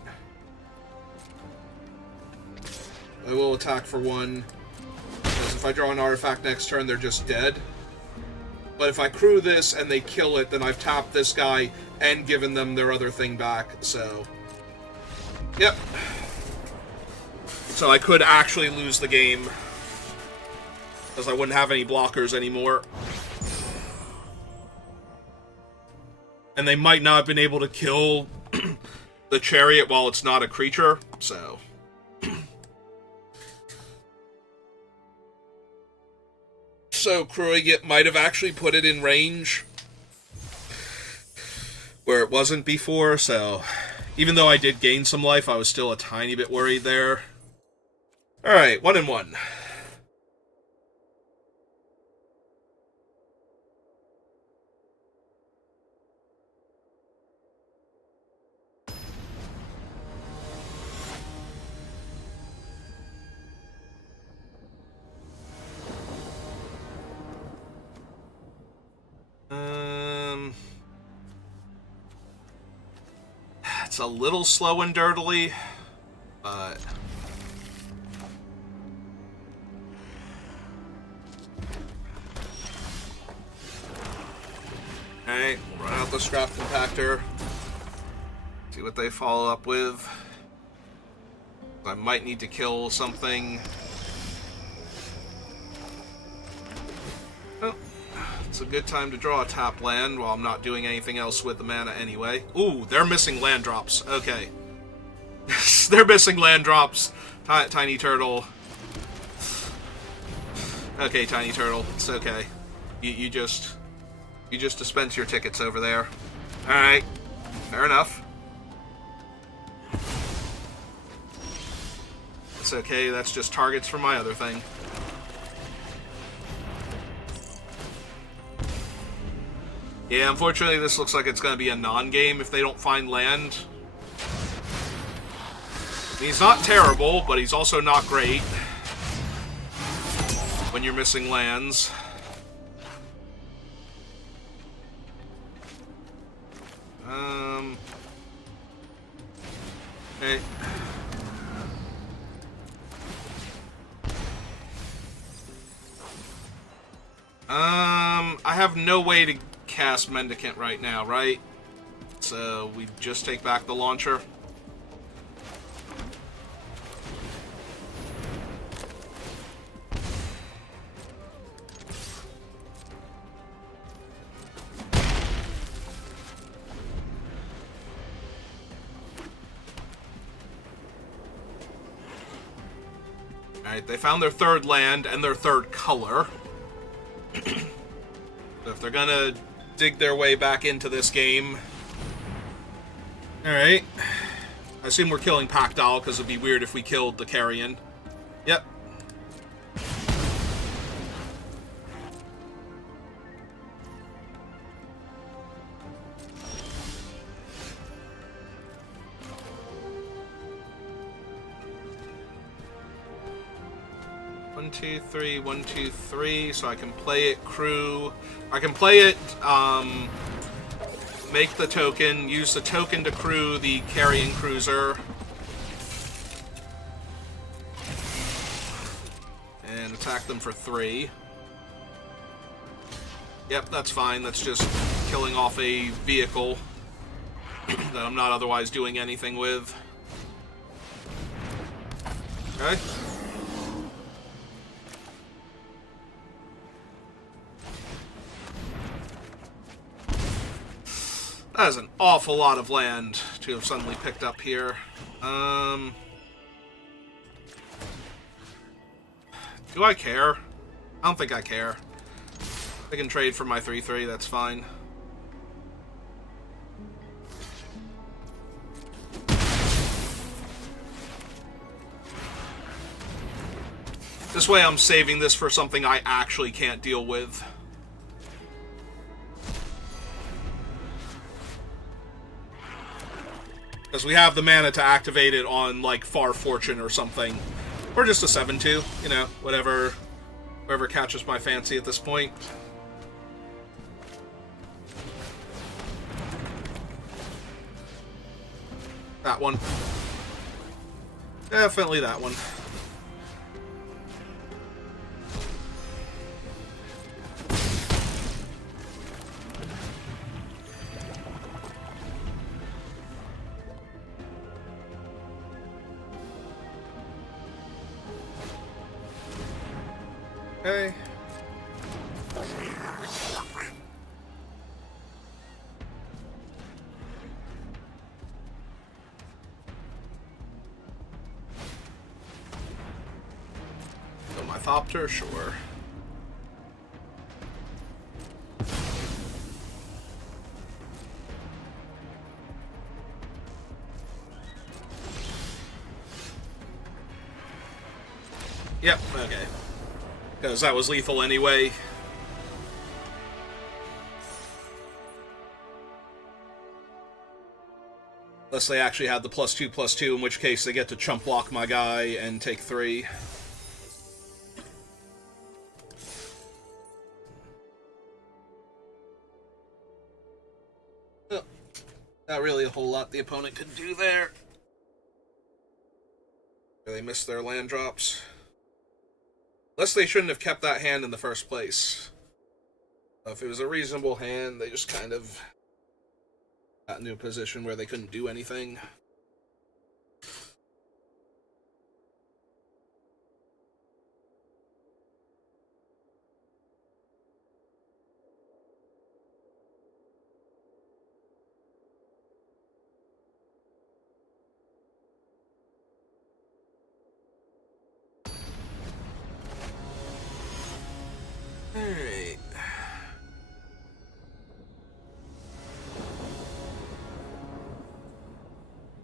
I will attack for 1. Because if I draw an artifact next turn, they're just dead. But if I crew this and they kill it, then I've tapped this guy and given them their other thing back, so... Yep. So I could actually lose the game. Because I wouldn't have any blockers anymore. And they might not have been able to kill the chariot while it's not a creature, so... So Kroig might have actually put it in range where it wasn't before, so... Even though I did gain some life, I was still a tiny bit worried there. Alright, 1-1. It's a little slow and dirtily, but... Alright, run out the scrap compactor. See what they follow up with. I might need to kill something. Oh, it's a good time to draw a tap land while I'm not doing anything else with the mana anyway. Ooh, they're missing land drops. Okay. They're missing land drops. Tiny turtle. Okay, tiny turtle. It's okay. You just dispense your tickets over there. Alright. Fair enough. It's okay, that's just targets for my other thing. Yeah, unfortunately this looks like it's going to be a non-game if they don't find land. He's not terrible, but he's also not great when you're missing lands. Okay. I have no way to cast Mendicant right now, right? So we just take back the launcher. Alright, they found their third land and their third color. So if they're gonna dig their way back into this game... Alright. I assume we're killing Pactol, because it'd be weird if we killed the Carrion. Yep. One, two, three, 1, 2, 3. So I can play it crew. I can play it, make the token, use the token to crew the carrying cruiser. And attack them for 3. Yep, that's fine. That's just killing off a vehicle that I'm not otherwise doing anything with. Okay. That is an awful lot of land to have suddenly picked up here. Do I care? I don't think I care. I can trade for my 3/3, that's fine. This way I'm saving this for something I actually can't deal with. Because we have the mana to activate it on, like, Far Fortune or something. Or just a 7/2, you know, whatever catches my fancy at this point. That one. Definitely that one. Okay. So my Thopter, sure. Yep, okay. Because that was lethal anyway. Unless they actually had the +2/+2, in which case they get to chump block my guy and take 3. Oh, not really a whole lot the opponent could do there. They missed their land drops. Unless they shouldn't have kept that hand in the first place. If it was a reasonable hand, they just kind of got into a position where they couldn't do anything. Alright.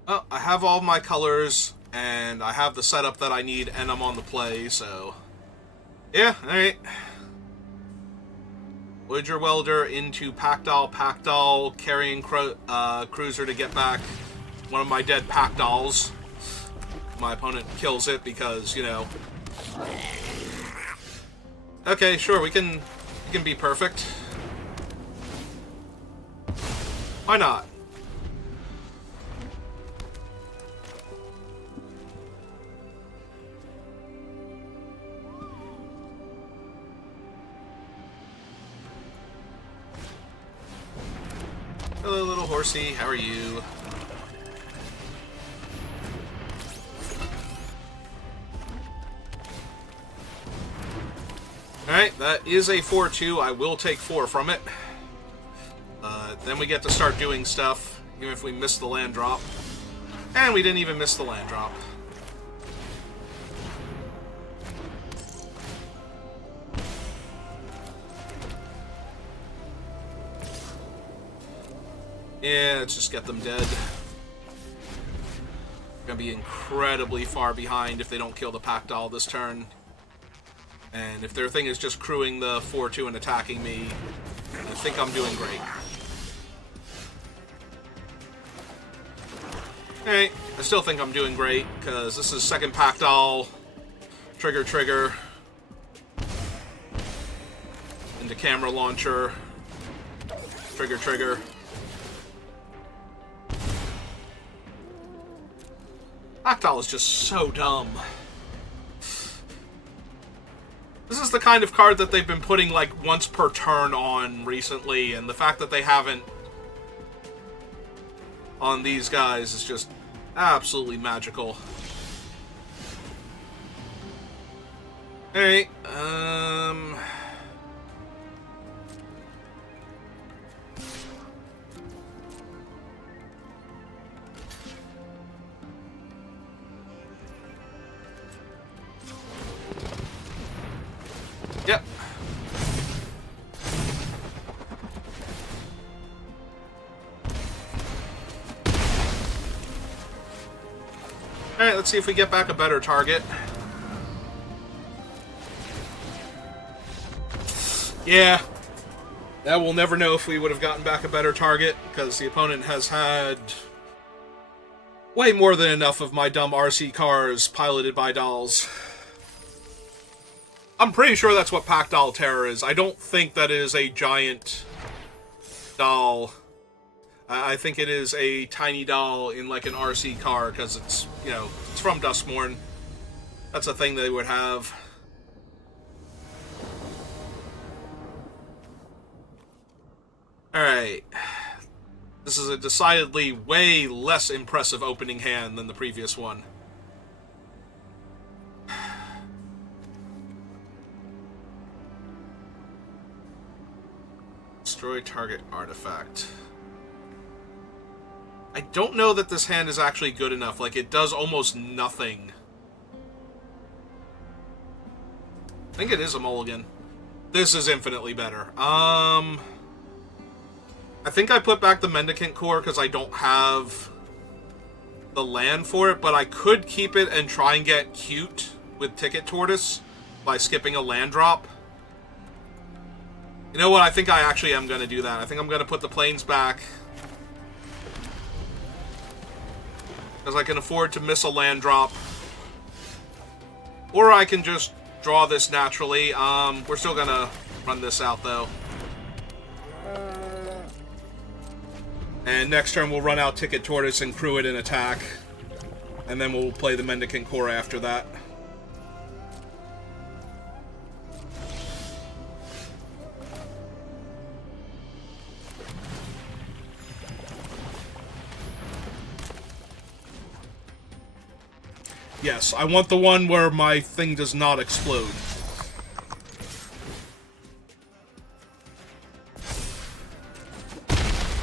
Oh, I have all my colors, and I have the setup that I need, and I'm on the play, so... Yeah, alright. Voyager Welder into Packdoll, carrying Cruiser to get back one of my dead Packdolls. My opponent kills it because, you know... Okay, sure, we can be perfect. Why not? Hello, little horsey. How are you? Alright, that is a 4/2. I will take 4 from it. Then we get to start doing stuff, even if we miss the land drop. And we didn't even miss the land drop. Yeah, let's just get them dead. They're gonna be incredibly far behind if they don't kill the Packdoll this turn. And if their thing is just crewing the 4/2 and attacking me, I think I'm doing great. Alright, I still think I'm doing great, because this is second Packdoll. Trigger. Into camera launcher. Trigger. Packdoll is just so dumb. This is the kind of card that they've been putting, like, once per turn on recently, and the fact that they haven't on these guys is just absolutely magical. Alright, let's see if we get back a better target. Yeah. That we'll never know if we would have gotten back a better target, because the opponent has had way more than enough of my dumb RC cars piloted by dolls. I'm pretty sure that's what Pack Doll Terror is. I don't think that it is a giant doll. I think it is a tiny doll in like an RC car, because it's, you know, it's from Duskmorn. That's a thing they would have. Alright. This is a decidedly way less impressive opening hand than the previous one. Destroy target artifact. I don't know that this hand is actually good enough. Like, it does almost nothing. I think it is a mulligan. This is infinitely better. I think I put back the Mendicant Core because I don't have the land for it, but I could keep it and try and get cute with Ticket Tortoise by skipping a land drop. You know what? I think I actually am going to do that. I think I'm going to put the planes back, because I can afford to miss a land drop. Or I can just draw this naturally. We're still going to run this out, though. And next turn we'll run out Ticket Tortoise and crew it in attack. And then we'll play the Mendicant Core after that. Yes, I want the one where my thing does not explode.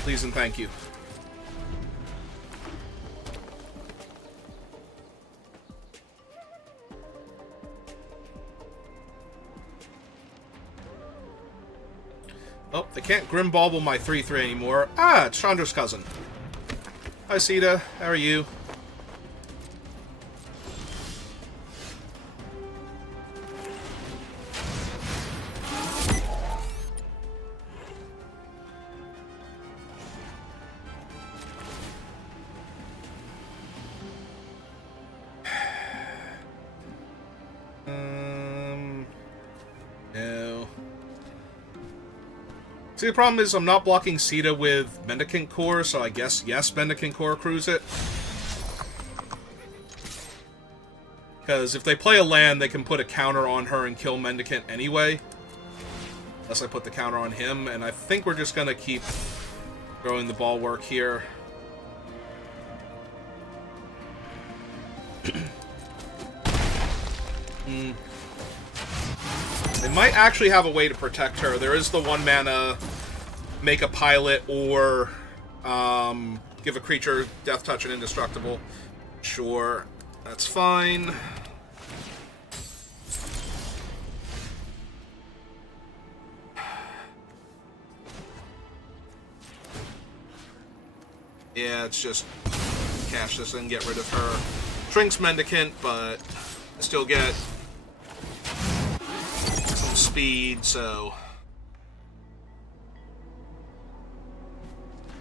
Please and thank you. Oh, they can't Grim Bauble my 3/3 anymore. Ah, it's Chandra's cousin. Hi, Sita. How are you? No. See, the problem is I'm not blocking Sita with Mendicant Core, so I guess, yes, Mendicant Core crews it. Because if they play a land, they can put a counter on her and kill Mendicant anyway. Unless I put the counter on him, and I think we're just going to keep throwing the ball work here. They might actually have a way to protect her. There is the 1 mana, make a pilot, or give a creature Death Touch and Indestructible. Sure, that's fine. Yeah, it's just cash this and get rid of her. Shrinks Mendicant, but I still get some speed, so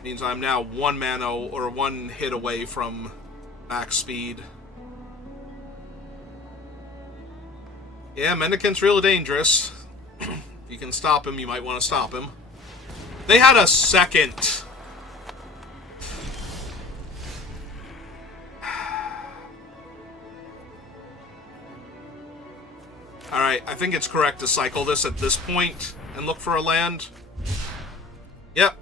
means I'm now 1 mana or 1 hit away from max speed. Yeah, Mendicant's real dangerous. If you can stop him, you might want to stop him. They had a second. Alright, I think it's correct to cycle this at this point and look for a land. Yep.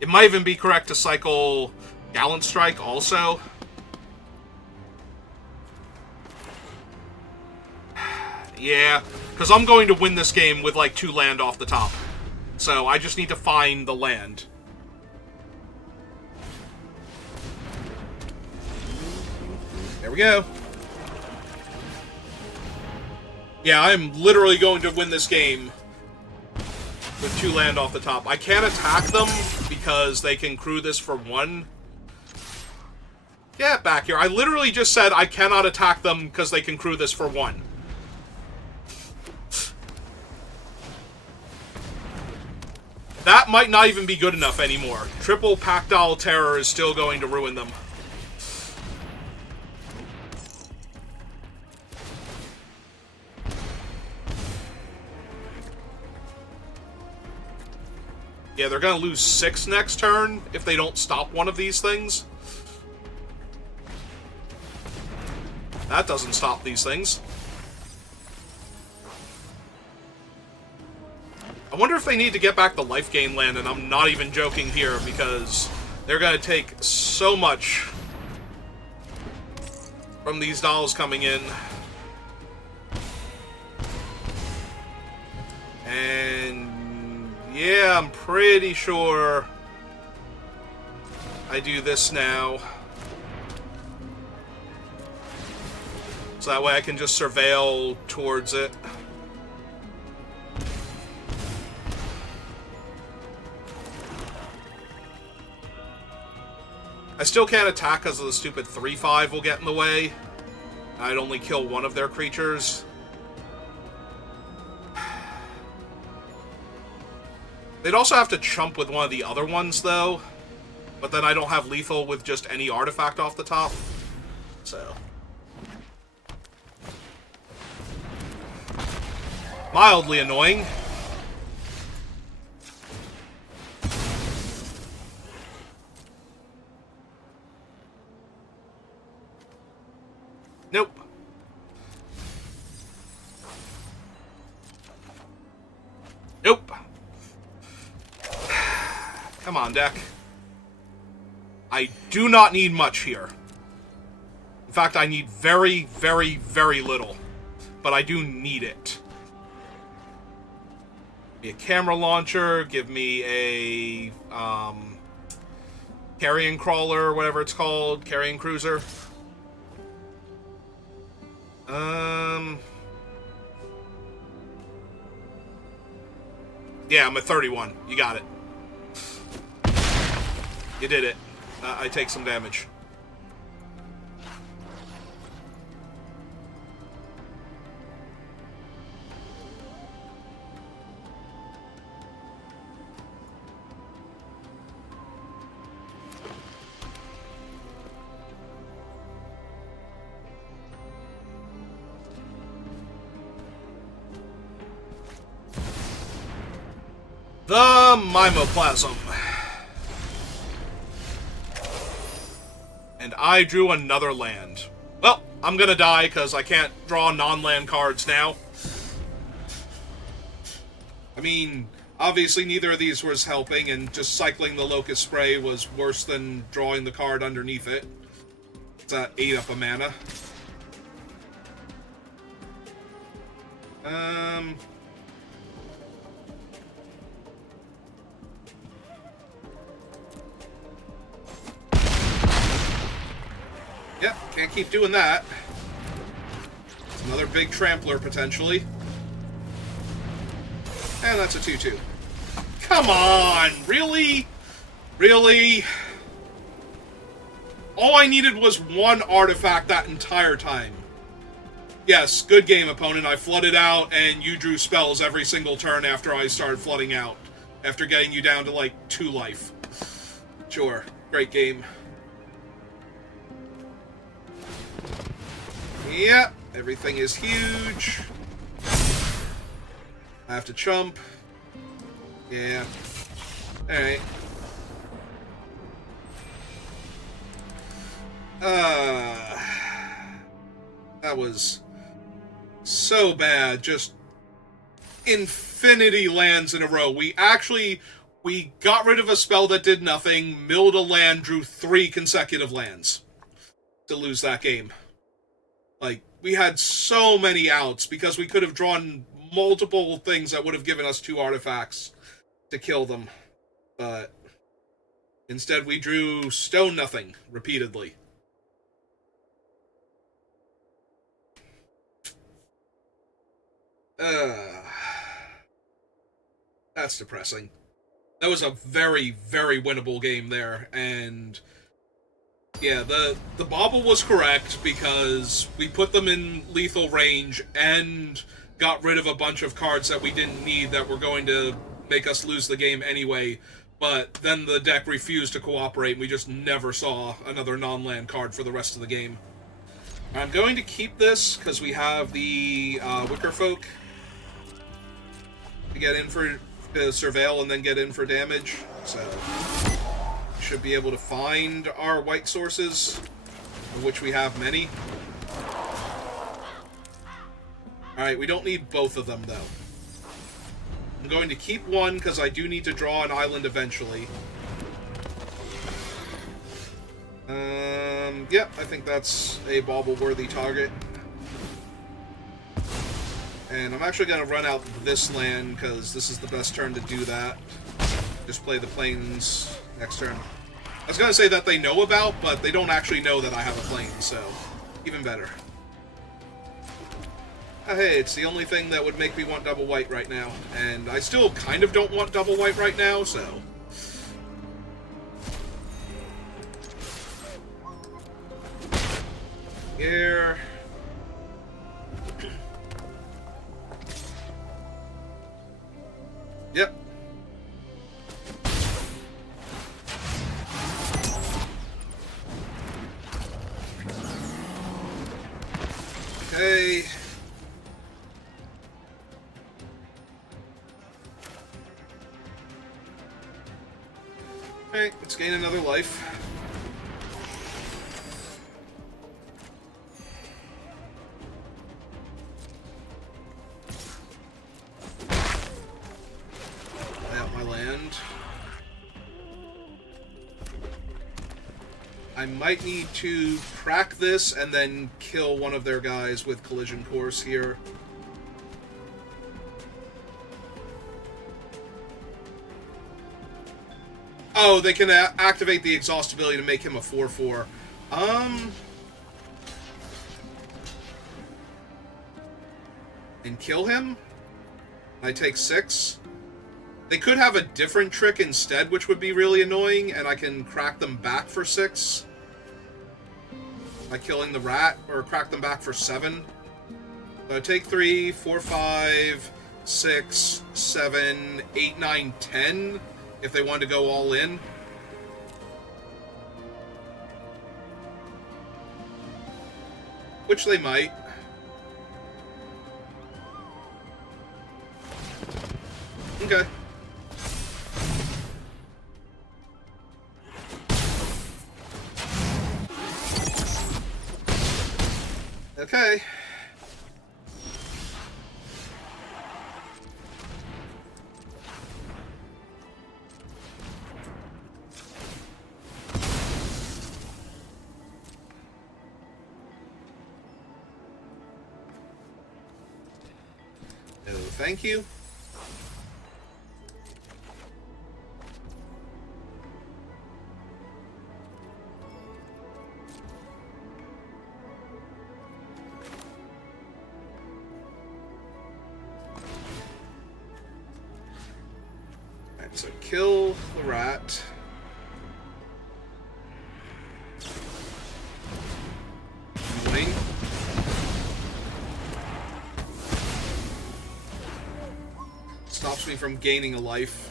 It might even be correct to cycle Gallant Strike also. Yeah, because I'm going to win this game with like 2 land off the top. So I just need to find the land. There we go. Yeah, I'm literally going to win this game with 2 land off the top. I can't attack them because they can crew this for 1. Get back here. I literally just said I cannot attack them because they can crew this for 1. That might not even be good enough anymore. Triple Pactile Terror is still going to ruin them. Yeah, they're going to lose 6 next turn if they don't stop one of these things. That doesn't stop these things. I wonder if they need to get back the life gain land, and I'm not even joking here, because they're going to take so much from these dolls coming in. And yeah, I'm pretty sure I do this now. So that way I can just surveil towards it. I still can't attack because of the stupid 3/5 will get in the way. I'd only kill one of their creatures. They'd also have to chump with one of the other ones, though. But then I don't have lethal with just any artifact off the top. So. Mildly annoying. Nope. Nope. Come on, deck. I do not need much here. In fact, I need very, very, very little. But I do need it. Give me a camera launcher, give me a carrion crawler, or whatever it's called, carrion cruiser. Yeah, I'm at 31. You got it. You did it. I take some damage. The Mimoplasm. And I drew another land. Well, I'm gonna die because I can't draw non-land cards now. I mean, obviously neither of these was helping, and just cycling the Locust Spray was worse than drawing the card underneath it. It's at 8 up a mana. Yep, can't keep doing that. It's another big trampler, potentially. And that's a 2/2. Come on! Really? Really? All I needed was one artifact that entire time. Yes, good game, opponent. I flooded out, and you drew spells every single turn after I started flooding out. After getting you down to, like, 2 life. Sure. Great game. Yep, everything is huge. I have to chump. Yeah. Alright. That was so bad. Just infinity lands in a row. We got rid of a spell that did nothing, milled a land, drew 3 consecutive lands to lose that game. Like, we had so many outs because we could have drawn multiple things that would have given us 2 artifacts to kill them. But instead we drew stone nothing repeatedly. That's depressing. That was a very, very winnable game there, and Yeah, the bauble was correct because we put them in lethal range and got rid of a bunch of cards that we didn't need that were going to make us lose the game anyway. But then the deck refused to cooperate, and we just never saw another non-land card for the rest of the game. I'm going to keep this because we have the Wicker Folk to get in for to surveil and then get in for damage. So we should be able to find our white sources, of which we have many. Alright, we don't need both of them though. I'm going to keep one because I do need to draw an island eventually. Yep, I think that's a bauble-worthy target. And I'm actually going to run out this land because this is the best turn to do that. Just play the plains next turn. I was going to say that they know about, but they don't actually know that I have a plane, so even better. Hey, it's the only thing that would make me want double white right now. And I still kind of don't want double white right now, so... Here... Yep. Okay... Alright, let's gain another life. Lay out my land. I might need to crack this and then kill one of their guys with collision course here. Oh, they can activate the exhaust ability to make him a 4/4. And kill him? I take 6. They could have a different trick instead, which would be really annoying, and I can crack them back for 6. By killing the rat, or crack them back for 7. So I take 3, 4, 5, 6, 7, 8, 9, 10... if they want to go all in. Which they might. Okay. Okay. No, thank you. Alright, so kill the rat. Wing. Stops me from gaining a life.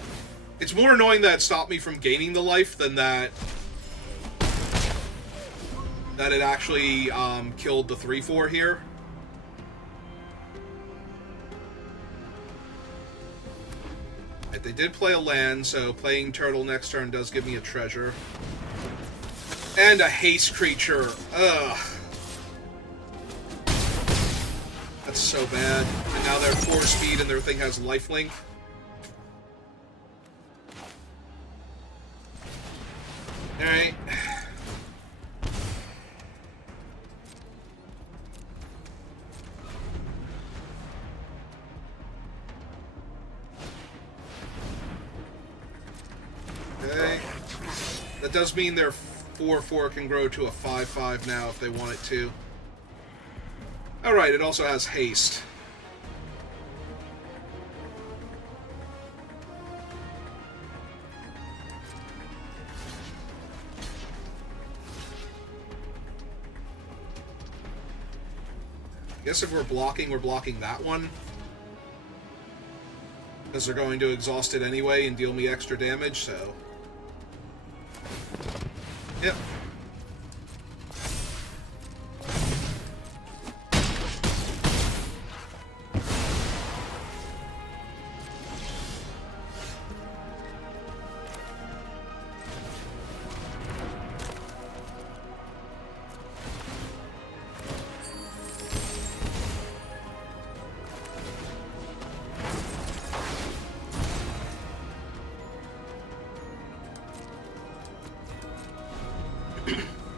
It's more annoying that it stopped me from gaining the life than that it actually killed the 3/4 here. Right, they did play a land, so playing turtle next turn does give me a treasure. And a haste creature. Ugh. That's so bad. And now they're 4 speed and their thing has lifelink. Alright. Okay. That does mean their 4/4 can grow to a 5/5 now if they want it to. Alright, it also has haste. I guess if we're blocking that one. Because they're going to exhaust it anyway and deal me extra damage, so... Yep.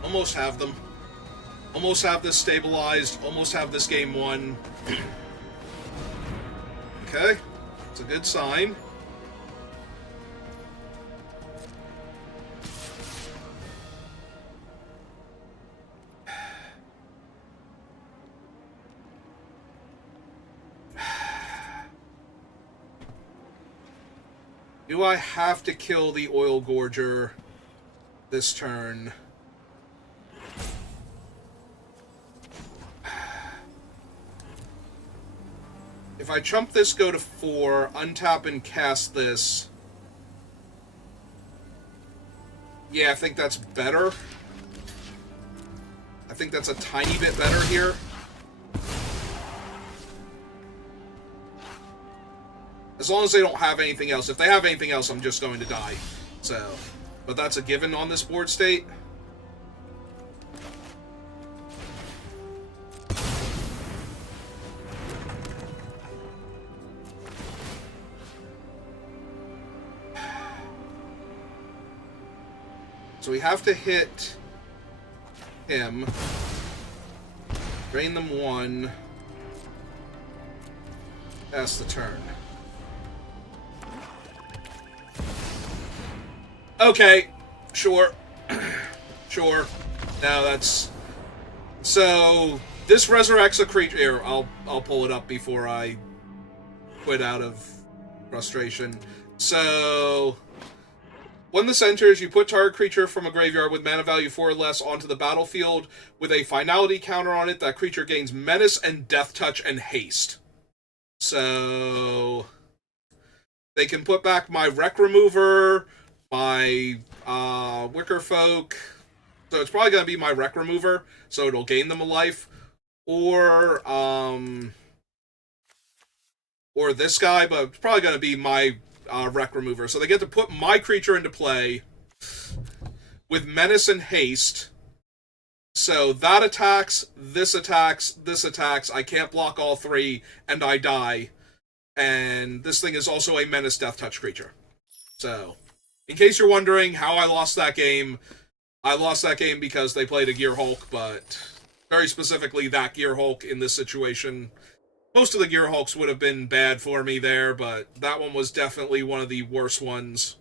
Almost have them. Almost have this stabilized. Almost have this game won. Okay. It's a good sign. Do I have to kill the Oil Gorger this turn? If I chump this, go to 4, untap and cast this... Yeah, I think that's better. I think that's a tiny bit better here. As long as they don't have anything else. If they have anything else, I'm just going to die. So, but that's a given on this board state. So we have to hit him. Drain them 1. Pass the turn. Okay, sure. Sure. Now that's... So, this resurrects a creature... Here, I'll pull it up before I quit out of frustration. So... When this enters, you put target creature from a graveyard with mana value 4 or less onto the battlefield with a finality counter on it. That creature gains Menace and Death Touch and Haste. So... They can put back my Wreck Remover... my Wicker Folk, so it's probably going to be my Wreck Remover, so it'll gain them a life, or this guy, but it's probably going to be my Wreck Remover. So they get to put my creature into play with Menace and Haste, so that attacks, this attacks, this attacks, I can't block all 3, and I die, and this thing is also a Menace Death Touch creature. So... In case you're wondering how I lost that game, I lost that game because they played a Gear Hulk, but very specifically that Gear Hulk in this situation. Most of the Gear Hulks would have been bad for me there, but that one was definitely one of the worst ones.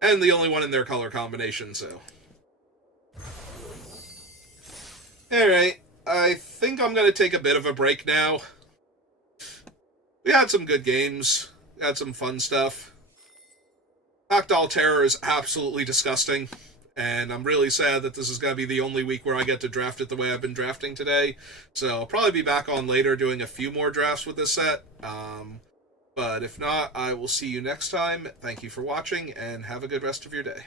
And the only one in their color combination, so. Alright, I think I'm going to take a bit of a break now. We had some good games, we had some fun stuff. Tactile Terror is absolutely disgusting, and I'm really sad that this is going to be the only week where I get to draft it the way I've been drafting today. So I'll probably be back on later doing a few more drafts with this set. But if not, I will see you next time. Thank you for watching, and have a good rest of your day.